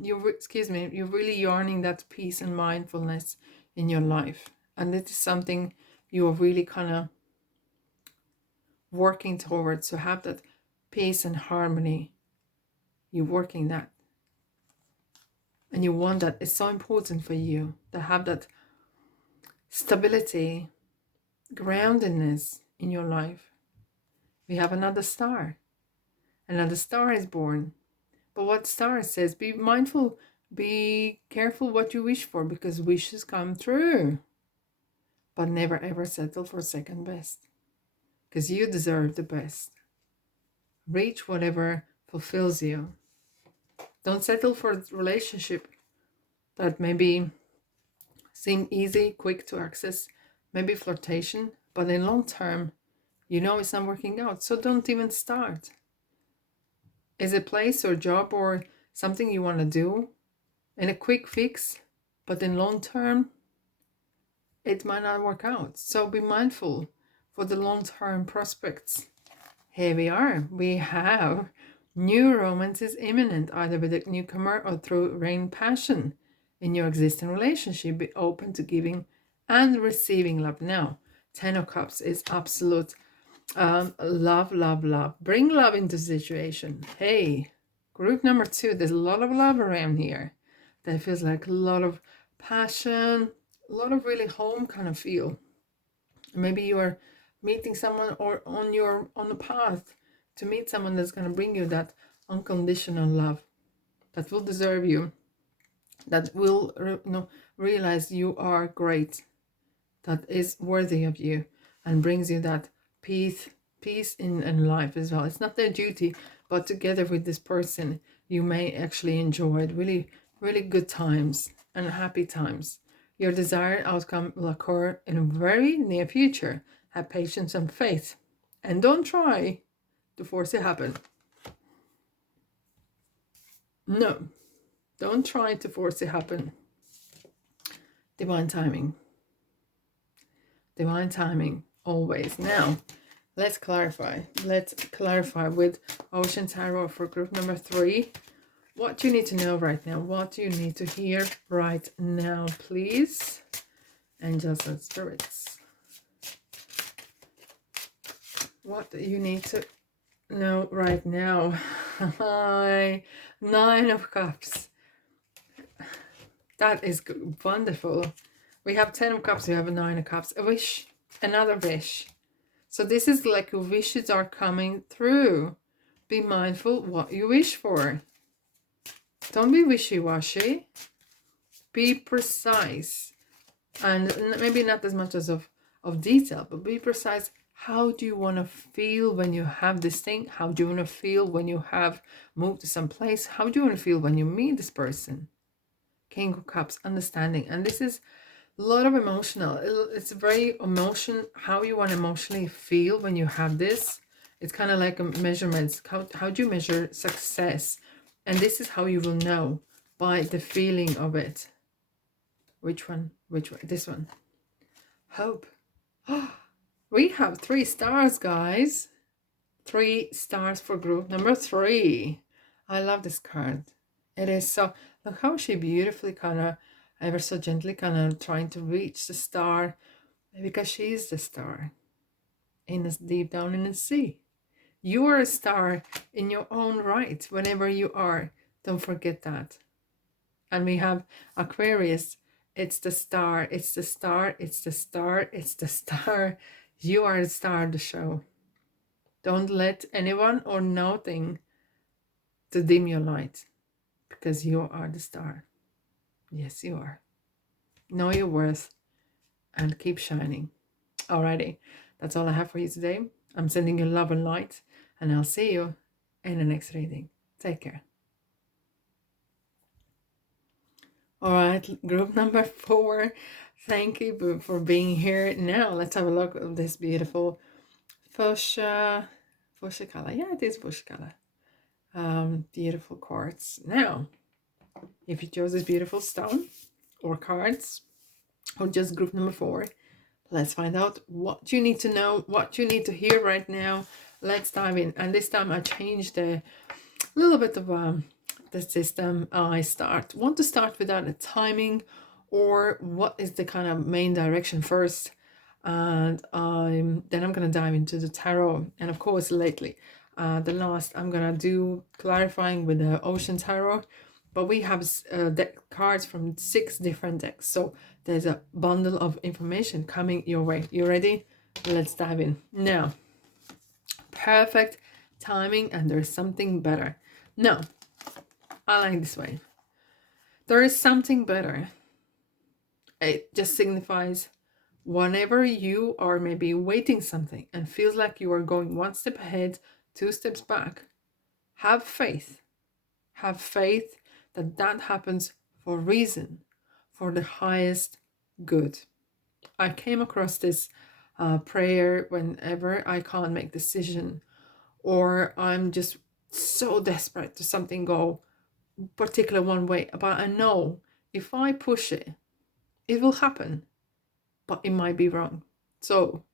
you're really yearning that peace and mindfulness in your life. And this is something you're really kind of working towards, to have that peace and harmony. You're working that. And you want that. It's so important for you to have that stability, groundedness in your life. We have another star. Another star is born. But what star says, be mindful, be careful what you wish for, because wishes come true. But never ever settle for second best, because you deserve the best. Reach whatever fulfills you. Don't settle for a relationship that maybe seem easy, quick to access, maybe flirtation, but in long term, you know it's not working out. So don't even start. Is it a place or job or something you want to do in a quick fix, but in long term, it might not work out. So be mindful for the long-term prospects. Here we are. We have new romance is imminent, either with a newcomer or through rain passion in your existing relationship. Be open to giving and receiving love. Now, 10 of Cups is absolute love, love, love. Bring love into the situation. Hey, group number 2, there's a lot of love around here. That feels like a lot of passion, a lot of really home kind of feel. Maybe you are meeting someone, or on the path to meet someone that's going to bring you that unconditional love, that will deserve you, that will realize you are great, that is worthy of you, and brings you that peace in life as well. It's not their duty, but together with this person, you may actually enjoy it. Really, really good times and happy times. Your desired outcome will occur in a very near future. Have patience and faith, and don't try to force it to happen. No, don't try to force it to happen. Divine timing. Divine timing, always. Now, let's clarify. Let's clarify with Ocean Tarot for group number 3. What do you need to know right now? What do you need to hear right now, please? Angels and spirits. What do you need to know right now? Hi, 9 of Cups. That is wonderful. We have 10 of Cups, we have a 9 of Cups. A wish, another wish. So this is like your wishes are coming through. Be mindful what you wish for. Don't be wishy-washy. Be precise. And maybe not as much as of detail, but be precise. How do you want to feel when you have this thing? How do you want to feel when you have moved to some place? How do you want to feel when you meet this person? King of Cups, understanding. And this is a lot of emotional. It's very emotion. How you want to emotionally feel when you have this. It's kind of like a measurements. How do you measure success? And this is how you will know, by the feeling of it. Which one? Which one? This one. Hope. We have 3 stars, guys. 3 stars for group number 3. I love this card. It is so, look how she beautifully kind of, ever so gently kind of trying to reach the star, because she is the star deep down in the sea. You are a star in your own right, whenever you are. Don't forget that. And we have Aquarius. It's the star, it's the star, it's the star, it's the star. You are the star of the show. Don't let anyone or nothing to dim your light, because you are the star. Yes, you are. Know your worth and keep shining. Alrighty, that's all I have for you today. I'm sending you love and light, and I'll see you in the next reading. Take care. All right, group number 4. Thank you for being here. Now let's have a look at this beautiful Fushia color. Yeah, it is Fushia color. Beautiful quartz. Now, if you chose this beautiful stone or cards, or just group number 4, let's find out what you need to know, what you need to hear right now. Let's dive in. And this time I changed a little bit of the system I want to start without a timing, or what is the kind of main direction first, and then I'm gonna dive into the tarot. And of course lately, the last I'm gonna do clarifying with the ocean tarot, but we have deck cards from 6 different decks, so there's a bundle of information coming your way. You ready? Let's dive in now. Perfect timing, and there's something better. No, I like this way. There is something better. It just signifies whenever you are maybe waiting something and feels like you are going 1 step ahead, 2 steps back, have faith. Have faith that that happens for a reason, for the highest good. I came across this prayer whenever I can't make decision, or I'm just so desperate to something go particular one way, but I know if I push it, it will happen, but it might be wrong. So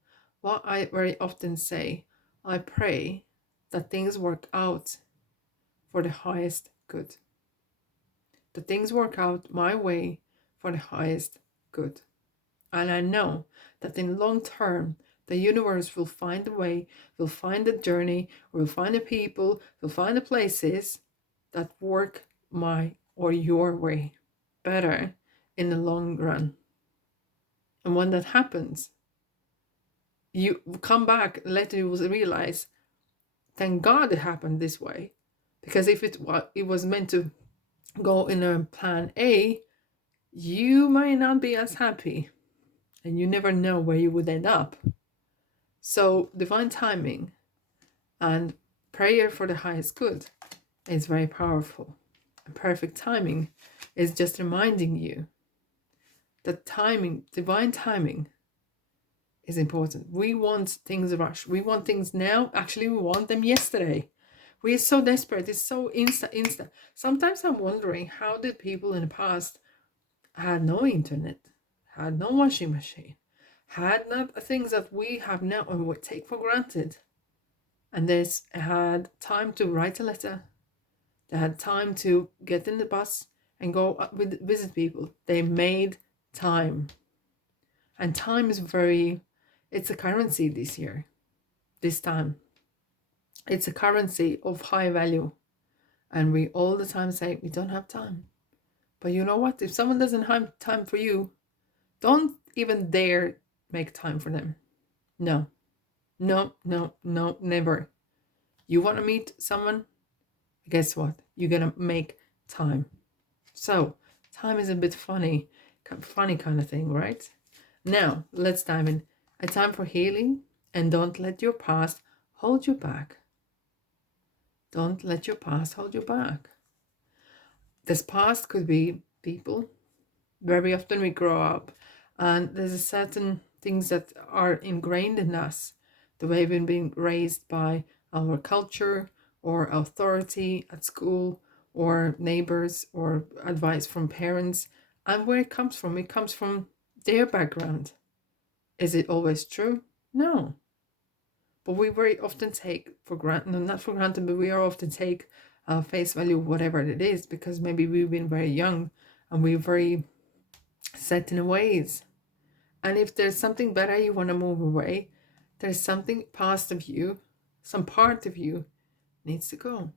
what I very often say, I pray that things work out for the highest good. That things work out my way for the highest good. And I know that in long term, the universe will find a way, will find a journey, will find the people, will find the places that work my or your way better in the long run. And when that happens, you come back later, you will realize, thank God it happened this way. Because if it was meant to go in a plan A, you might not be as happy, and you never know where you would end up. So divine timing and prayer for the highest good is very powerful. And perfect timing is just reminding you that timing, divine timing, is important. We want things rushed. We want things now. Actually, we want them yesterday. We are so desperate. It's so insta. Sometimes I'm wondering, how did people in the past had no internet, had no washing machine, had not things that we have now and would take for granted. And they had time to write a letter. They had time to get in the bus and go visit people. They made time. And time is it's a currency this time. It's a currency of high value. And we all the time say, we don't have time. But you know what? If someone doesn't have time for you, don't even dare make time for them. No, never. You want to meet someone? Guess what? You're going to make time. So, time is a bit funny kind of thing, right? Now, let's dive in. A time for healing, and don't let your past hold you back. Don't let your past hold you back. This past could be people. Very often we grow up and there's a certain things that are ingrained in us, the way we've been raised by our culture or authority at school or neighbors or advice from parents, and where it comes from their background. Is it always true? No. But we very often take for granted, no, not for granted, but we are often take face value, whatever it is, because maybe we've been very young and we're very set in ways. And if there's something better, you want to move away, there's something past of you, some part of you needs to go.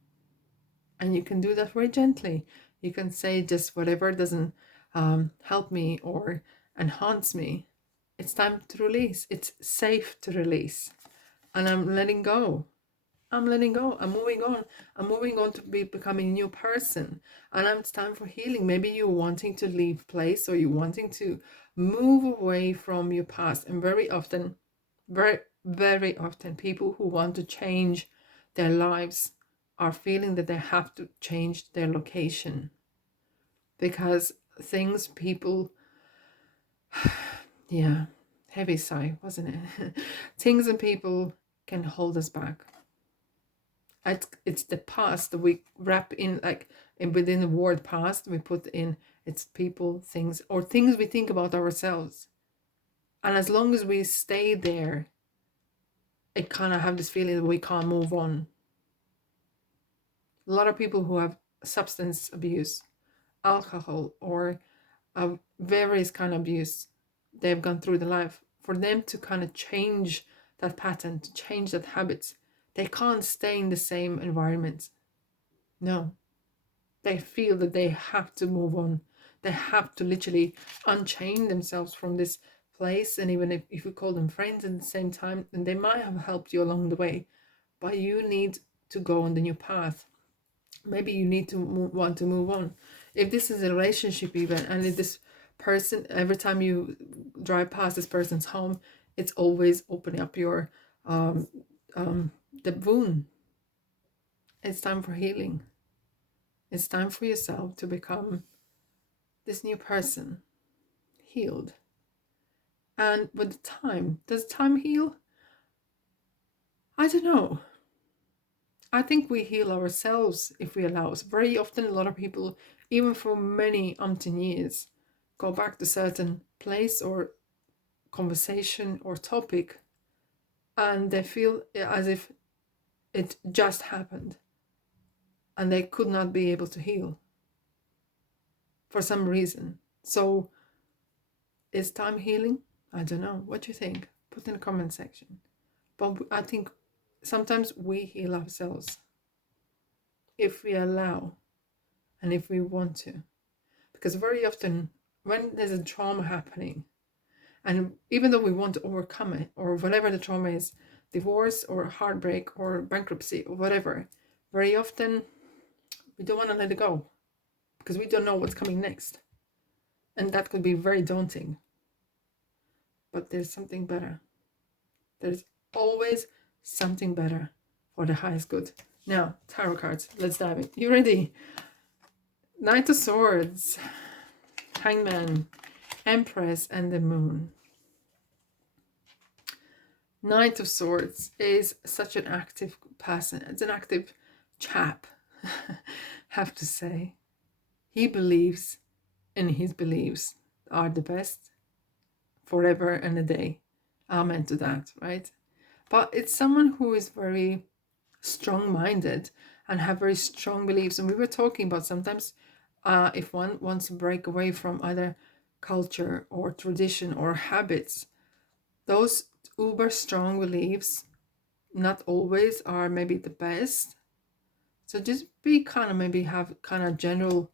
And you can do that very gently. You can say just whatever doesn't help me or enhance me. It's time to release. It's safe to release. And I'm letting go. I'm letting go. I'm moving on. I'm moving on to be becoming a new person. And it's time for healing. Maybe you're wanting to leave place, or you're wanting to move away from your past. And very often, very often, people who want to change their lives are feeling that they have to change their location. Because people, yeah, heavy sigh, wasn't it? Things and people can hold us back. It's the past that we wrap in, within the word past, we put in it's people, things, or things we think about ourselves. And as long as we stay there, it kind of have this feeling that we can't move on. A lot of people who have substance abuse, alcohol, or various kind of abuse they've gone through the life, for them to kind of change that pattern, to change that habits, they can't stay in the same environment. No, they feel that they have to move on. They have to literally unchain themselves from this place. And even if you call them friends at the same time, and they might have helped you along the way, but you need to go on the new path. Maybe you need to want to move on. If this is a relationship even, and if this person, every time you drive past this person's home, it's always opening up your the wound. It's time for healing. It's time for yourself to become this new person, healed. And with time, does time heal? I don't know. I think we heal ourselves if we allow us. Very often, a lot of people, even for many umpteen years, go back to certain place or conversation or topic, and they feel as if it just happened, and they could not be able to heal for some reason. So, is time healing? I don't know. What do you think? Put in the comment section. But I think sometimes we heal ourselves if we allow and if we want to. Because very often when there's a trauma happening, and even though we want to overcome it, or whatever the trauma is, divorce or heartbreak or bankruptcy or whatever, very often we don't want to let it go because we don't know what's coming next. And that could be very daunting. But there's something better. There's always something better for the highest good. Now, tarot cards. Let's dive in. You ready? Knight of Swords, Hangman, Empress, and the Moon. Knight of Swords is such an active person. It's an active chap, have to say. He believes, and his beliefs are the best forever and a day. Amen to that, right? But it's someone who is very strong-minded and have very strong beliefs. And we were talking about sometimes if one wants to break away from either culture or tradition or habits, those uber strong beliefs not always are maybe the best. So just be kind of maybe have kind of general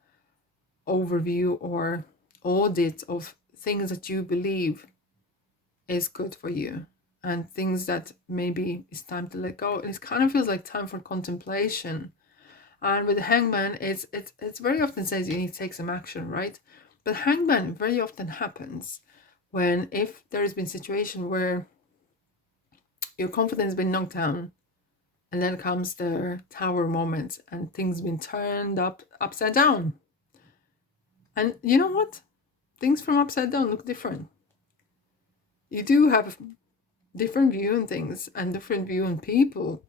overview or audit of things that you believe is good for you and things that maybe it's time to let go. It kind of feels like time for contemplation. And with the Hangman, it's very often says you need to take some action, right? But Hangman very often happens when if there has been a situation where your confidence has been knocked down, and then comes the Tower moment and things been turned upside down. And you know what? Things from upside down look different. You do have different view on things and different view on people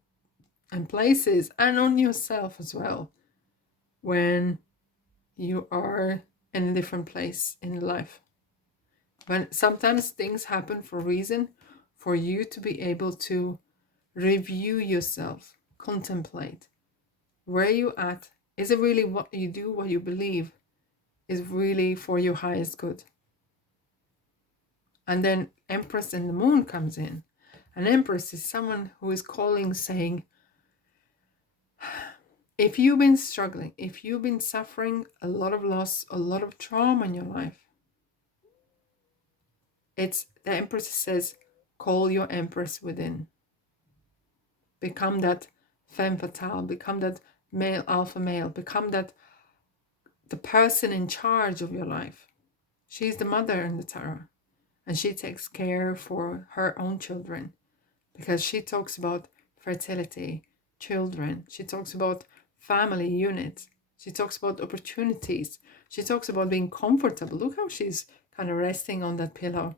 and places and on yourself as well when you are in a different place in life. When sometimes things happen for a reason, for you to be able to review yourself, contemplate where you at. Is it really what you do, what you believe is really for your highest good? And then Empress and the Moon comes in. An Empress is someone who is calling, saying, if you've been struggling, if you've been suffering a lot of loss, a lot of trauma in your life, it's the Empress says, call your Empress within. Become that femme fatale, become that male, alpha male, become that the person in charge of your life. She's the mother in the tarot, and she takes care for her own children because she talks about fertility, children. She talks about family units. She talks about opportunities. She talks about being comfortable. Look how she's kind of resting on that pillow,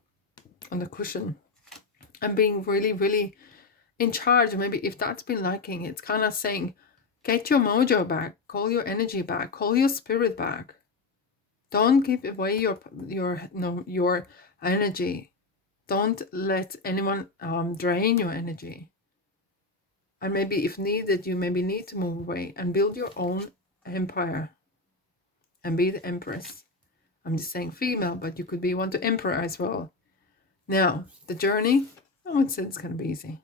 on the cushion, and being really, really in charge. Maybe if that's been lacking, it's kind of saying, get your mojo back, call your energy back, call your spirit back. Don't give away your energy. Don't let anyone drain your energy. And maybe if needed, you maybe need to move away and build your own empire and be the empress. I'm just saying female, but you could be one to emperor as well. Now, the journey, I wouldn't say it's going to be easy.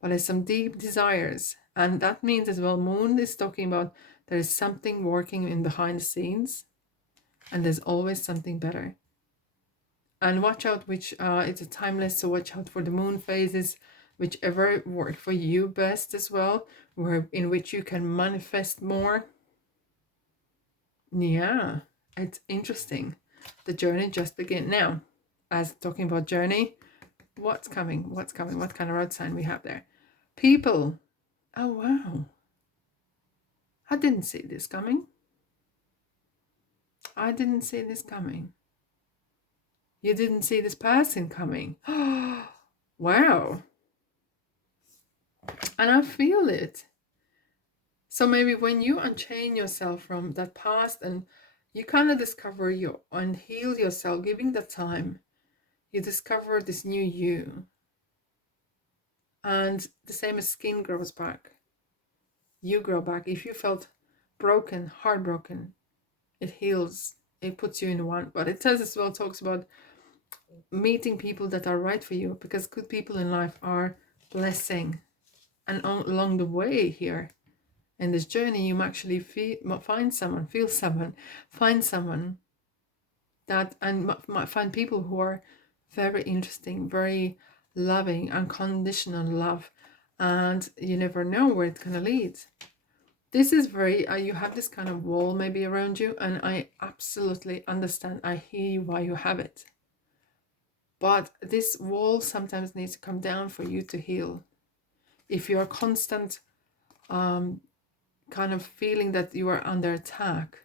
But there's some deep desires. And that means as well, Moon is talking about there is something working in behind the scenes. And there's always something better. And watch out which, it's a timeless, so watch out for the moon phases, whichever work for you best as well, where in which you can manifest more. Yeah, it's interesting. The journey just began. Now, as talking about journey, what's coming? What's coming? What kind of road sign we have there? People. Oh, wow. I didn't see this coming. I didn't see this coming. You didn't see this person coming. Wow. And I feel it. So maybe when you unchain yourself from that past and you kind of discover you and heal yourself, giving the time, you discover this new you. And the same as skin grows back. You grow back. If you felt broken, heartbroken, it heals. It puts you in one. But it says as well, talks about meeting people that are right for you, because good people in life are blessing. And along the way here, in this journey, you actually find someone that, and find people who are very interesting, very loving, unconditional love, and you never know where it's gonna lead. This is very, you have this kind of wall maybe around you, and I absolutely understand. I hear you why you have it. But this wall sometimes needs to come down for you to heal. If you're constant kind of feeling that you are under attack,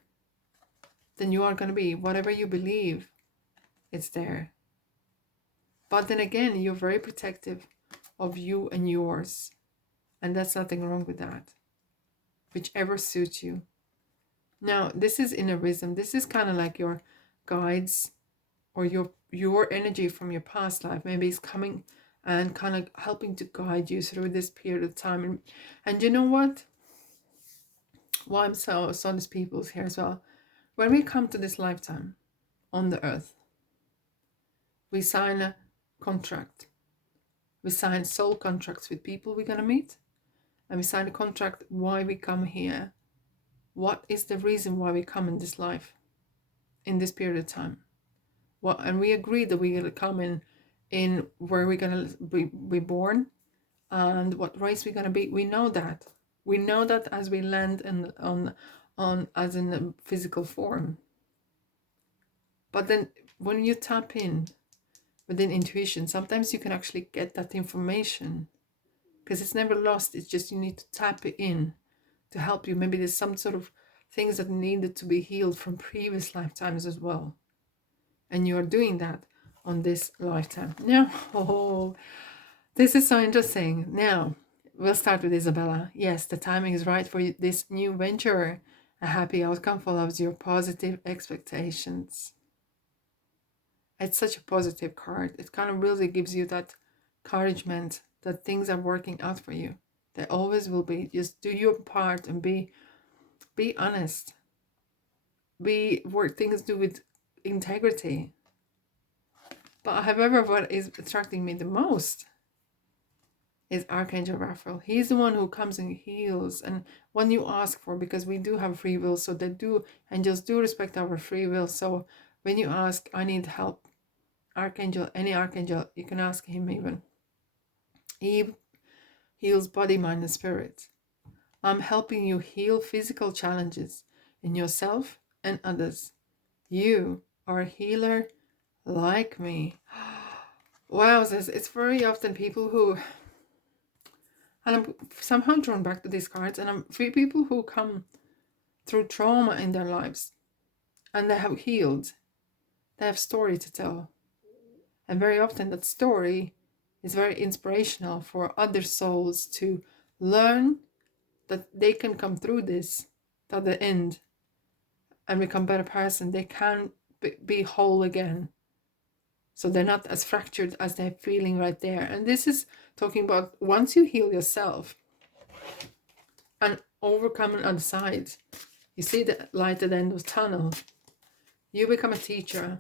then you are going to be, whatever you believe, it's there. But then again, you're very protective of you and yours. And there's nothing wrong with that. Whichever suits you. Now, this is inner wisdom. This is kind of like your guides or your energy from your past life. Maybe it's coming and kind of helping to guide you through this period of time. And you know what? Why I'm so these people's here as well. When we come to this lifetime on the earth, we sign a contract. We sign soul contracts with people we're going to meet. And we sign a contract why we come here. What is the reason why we come in this life, in this period of time? And we agree that we're going to come in where we're going to be born and what race we're going to be. We know that. We know that as we land on as in a physical form. But then when you tap in within intuition, sometimes you can actually get that information, because it's never lost. It's just you need to tap it in to help you. Maybe there's some sort of things that needed to be healed from previous lifetimes as well. And you are doing that on this lifetime. Now, this is so interesting. Now, we'll start with Isabella. Yes, the timing is right for this new venture. A happy outcome follows your positive expectations. It's such a positive card. It kind of really gives you that encouragement that things are working out for you. They always will be. Just do your part and be honest. Work things do with integrity. But however, what is attracting me the most is Archangel Raphael. He's the one who comes and heals, and when you ask for, because we do have free will, so angels do respect our free will. So when you ask, I need help, Archangel, any Archangel, you can ask him even. He heals body, mind, and spirit. I'm helping you heal physical challenges in yourself and others. You are a healer like me. Wow, it's very often people who, and I'm somehow drawn back to these cards, and I'm three people who come through trauma in their lives, and they have healed. They have story to tell. And very often that story is very inspirational for other souls to learn that they can come through this to the end and become a better person. They can be whole again. So they're not as fractured as they're feeling right there. And this is talking about once you heal yourself. And overcome on the other side. You see the light at the end of the tunnel. You become a teacher.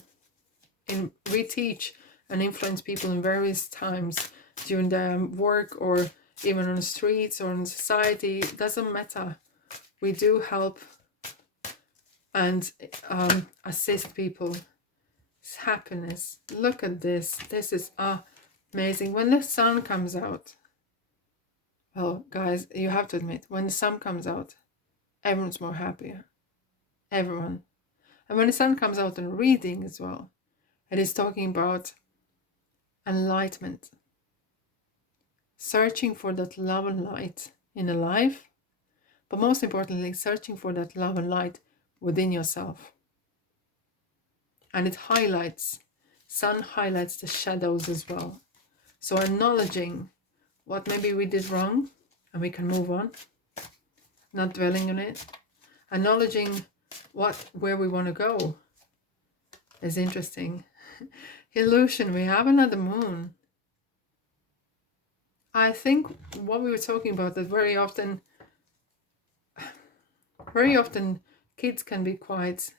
And we teach and influence people in various times during their work or even on the streets or in society. It doesn't matter. We do help and assist people. It's happiness. Look at this. This is amazing. When the sun comes out, well, guys, you have to admit, when the sun comes out, everyone's more happier. Everyone. And when the sun comes out in reading as well, it is talking about enlightenment. Searching for that love and light in a life, but most importantly, searching for that love and light within yourself. And it highlights, sun highlights the shadows as well. So acknowledging what maybe we did wrong and we can move on, not dwelling on it. Acknowledging where we want to go is interesting. Illusion, we have another moon. I think what we were talking about, that very often kids can be quite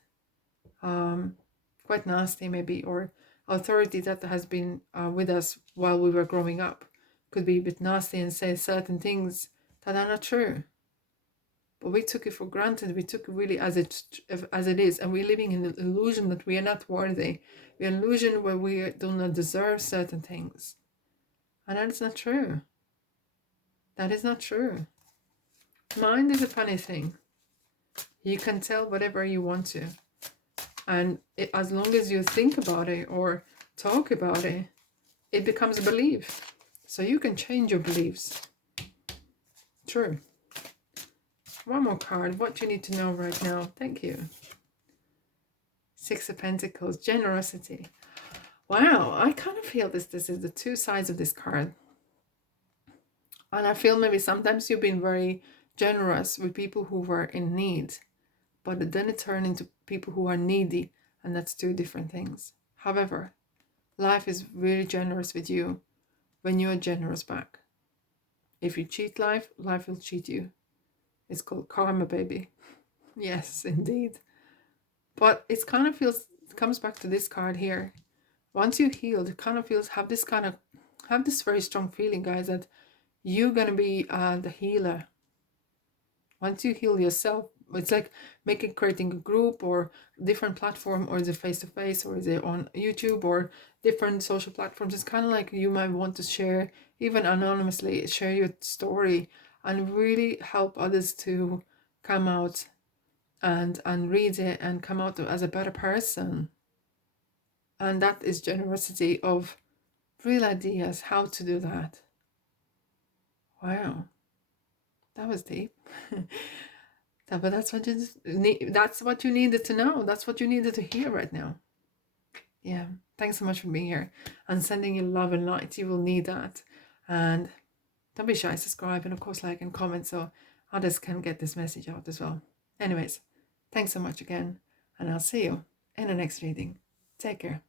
nasty maybe, or authority that has been with us while we were growing up could be a bit nasty and say certain things that are not true. But we took it for granted. We took it really as it is, and we're living in the illusion that we are not worthy. We're in an illusion where we do not deserve certain things. And that is not true. That is not true. Mind is a funny thing. You can tell whatever you want to. And as long as you think about it or talk about it, it becomes a belief. So you can change your beliefs. True. One more card. What you need to know right now. Thank you. Six of Pentacles. Generosity. Wow. I kind of feel this is the two sides of this card. And I feel maybe sometimes you've been very generous with people who were in need. But then it turned into people who are needy. And that's two different things. However, life is really generous with you when you're generous back. If you cheat life, life will cheat you. It's called karma, baby. Yes, indeed. But it kind of feels, it comes back to this card here. Once you healed, it kind of feels, have this very strong feeling, guys, that you're going to be the healer. Once you heal yourself, it's like creating a group or different platform, or is it face-to-face, or is it on YouTube or different social platforms. It's kind of like you might want to share, even anonymously, share your story and really help others to come out and read it and come out as a better person. And that is generosity of real ideas, how to do that. Wow. That was deep. But that's what you needed to know. That's what you needed to hear right now. Yeah. Thanks so much for being here and sending you love and light. You will need that. And don't be shy, subscribe, and of course like and comment so others can get this message out as well. Anyways, thanks so much again, and I'll see you in the next reading. Take care.